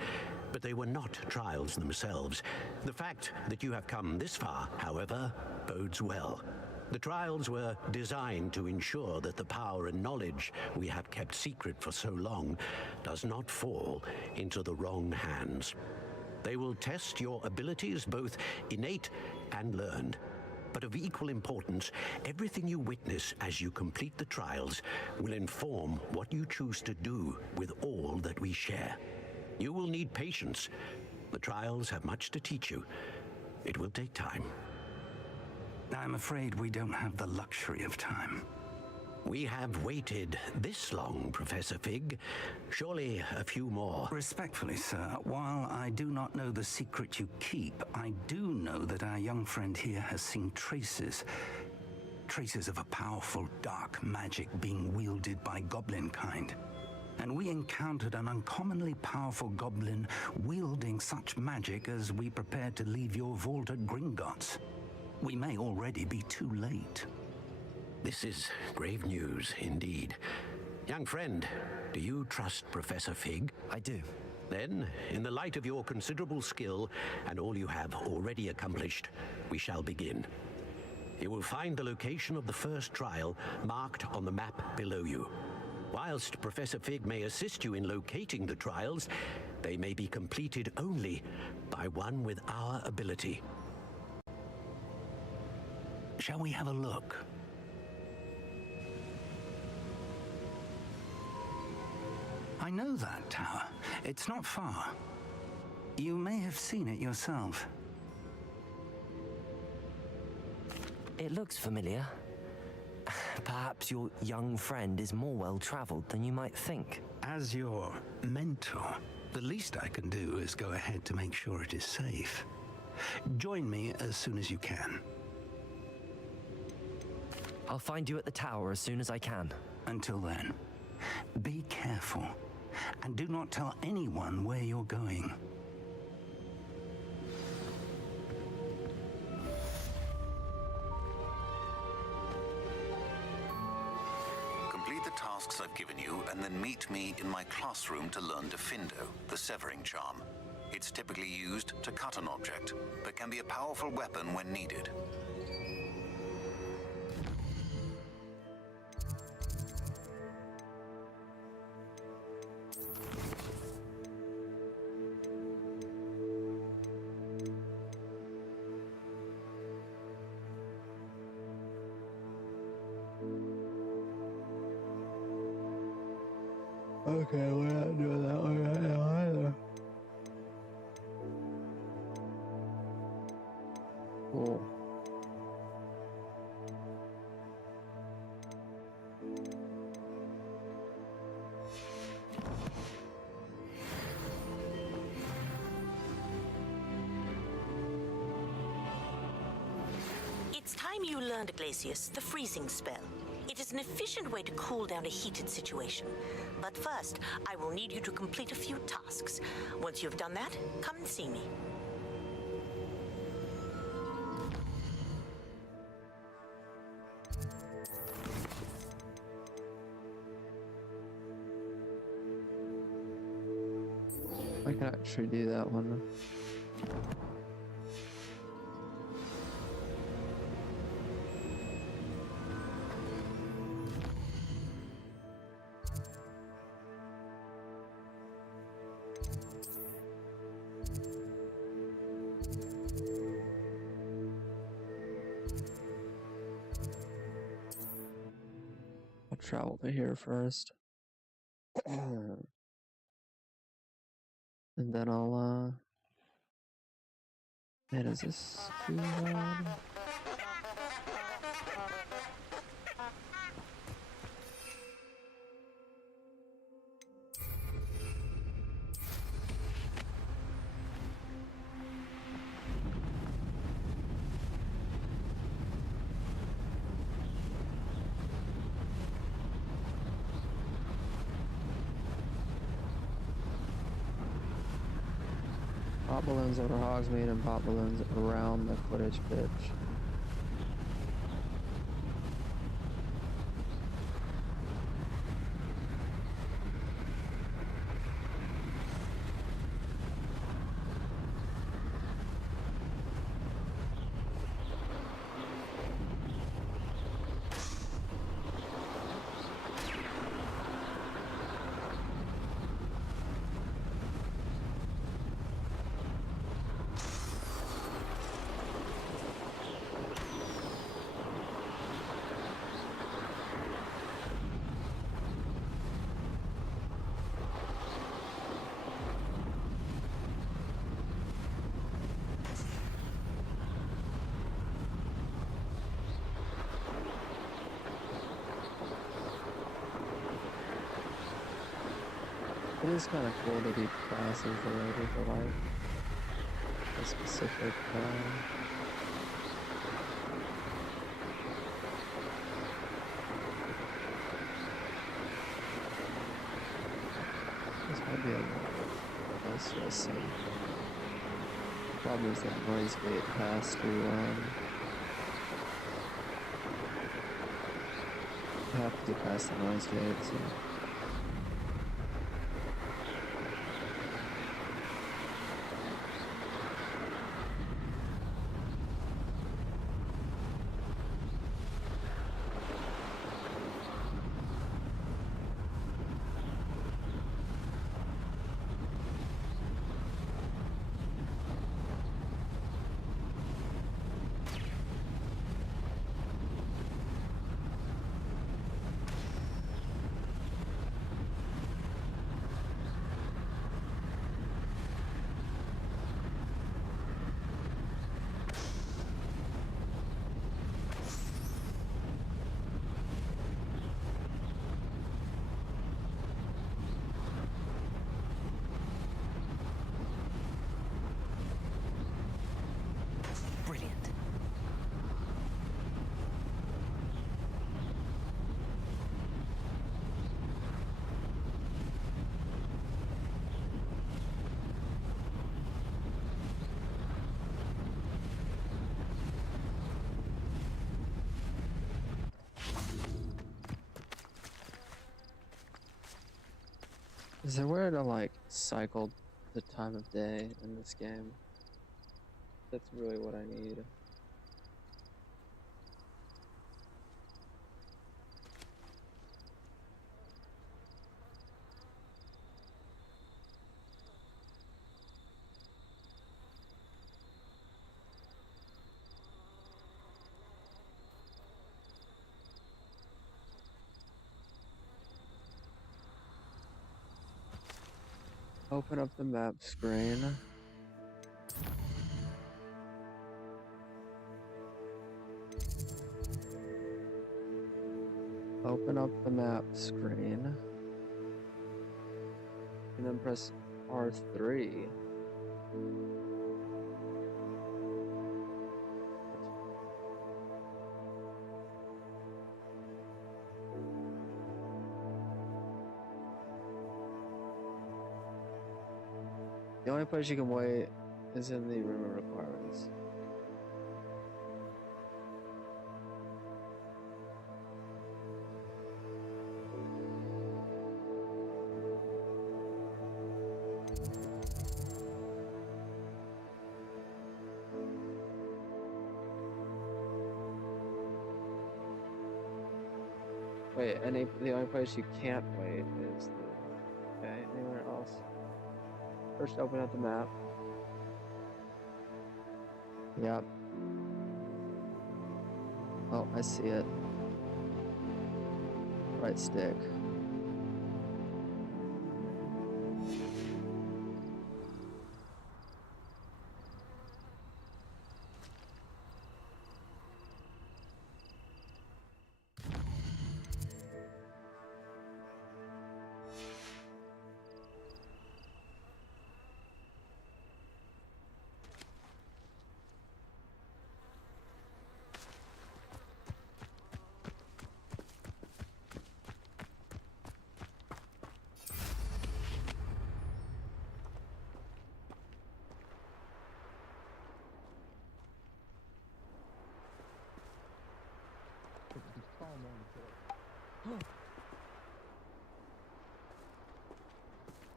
but they were not trials themselves. The fact that you have come this far, however, bodes well. The trials were designed to ensure that the power and knowledge we have kept secret for so long does not fall into the wrong hands. They will test your abilities, both innate and learned. But of equal importance, everything you witness as you complete the trials will inform what you choose to do with all that we share. You will need patience. The trials have much to teach you. It will take time. I'm afraid we don't have the luxury of time. We have waited this long, Professor Fig. Surely a few more. Respectfully, sir, while I do not know the secret you keep, I do know that our young friend here has seen traces of a powerful dark magic being wielded by goblin kind. And we encountered an uncommonly powerful goblin wielding such magic as we prepared to leave your vault at Gringotts. We may already be too late. This is grave news indeed. Young friend, do you trust Professor Fig? I do. Then, in the light of your considerable skill and all you have already accomplished, we shall begin. You will find the location of the first trial marked on the map below you. Whilst Professor Fig may assist you in locating the trials, they may be completed only by one with our ability. Shall we have a look? I know that tower. It's not far. You may have seen it yourself. It looks familiar. Perhaps your young friend is more well-traveled than you might think. As your mentor, the least I can do is go ahead to make sure it is safe. Join me as soon as you can. I'll find you at the tower as soon as I can. Until then, be careful, and do not tell anyone where you're going. Complete the tasks I've given you, and then meet me in my classroom to learn Defindo, the severing charm. It's typically used to cut an object, but can be a powerful weapon when needed. Okay, we're not doing that one right now either. Cool. It's time you learned, Glacius, the freezing spell. It is an efficient way to cool down a heated situation. But first, I will need you to complete a few tasks. Once you've done that, come and see me. I can actually do that one. I'll travel to here first. And then I'll, man, is this too loud? Pop balloons over Hogsmeade and pop balloons around the Quidditch pitch. It is kind of cool that each class is related to like a specific this might be a little stressing. Problem is that noise gate has to you have to get past the noise gate, so Is there a way to like cycle the time of day in this game? That's really what I need. Open up the map screen. Open up the map screen. And then press R3. The only place you can wait is in the room of requirements. Wait, the only place you can't wait is the, okay, anywhere else. First open up the map. Yep. Oh, I see it. Right stick.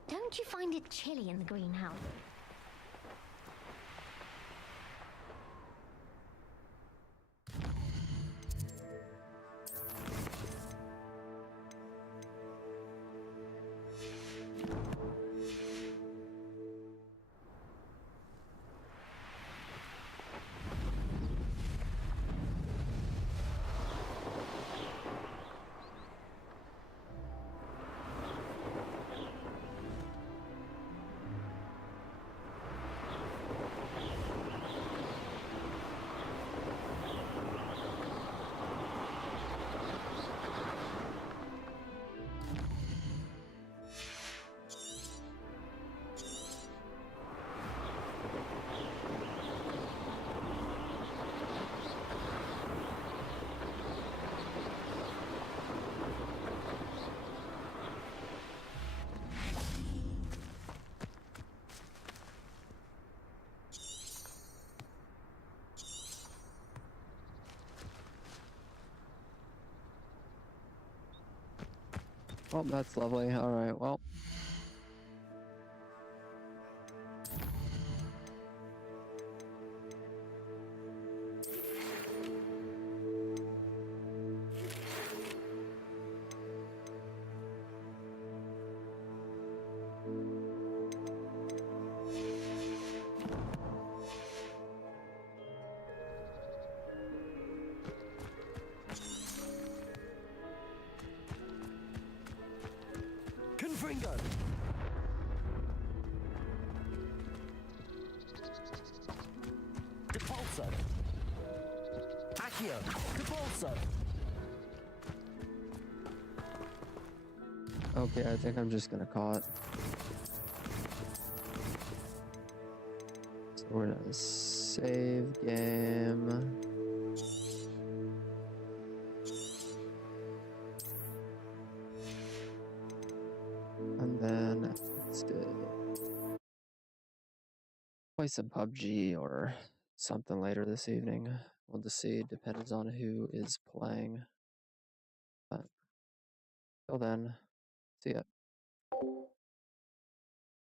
Don't you find it chilly in the greenhouse? Oh, that's lovely. Alright, well. Confringo! Depulso! Accio! Depulso! Okay, I think I'm just gonna call it. So we're gonna save game. And then let's play some PUBG or something later this evening. We'll just see. Depends on who is playing. But till then, see ya.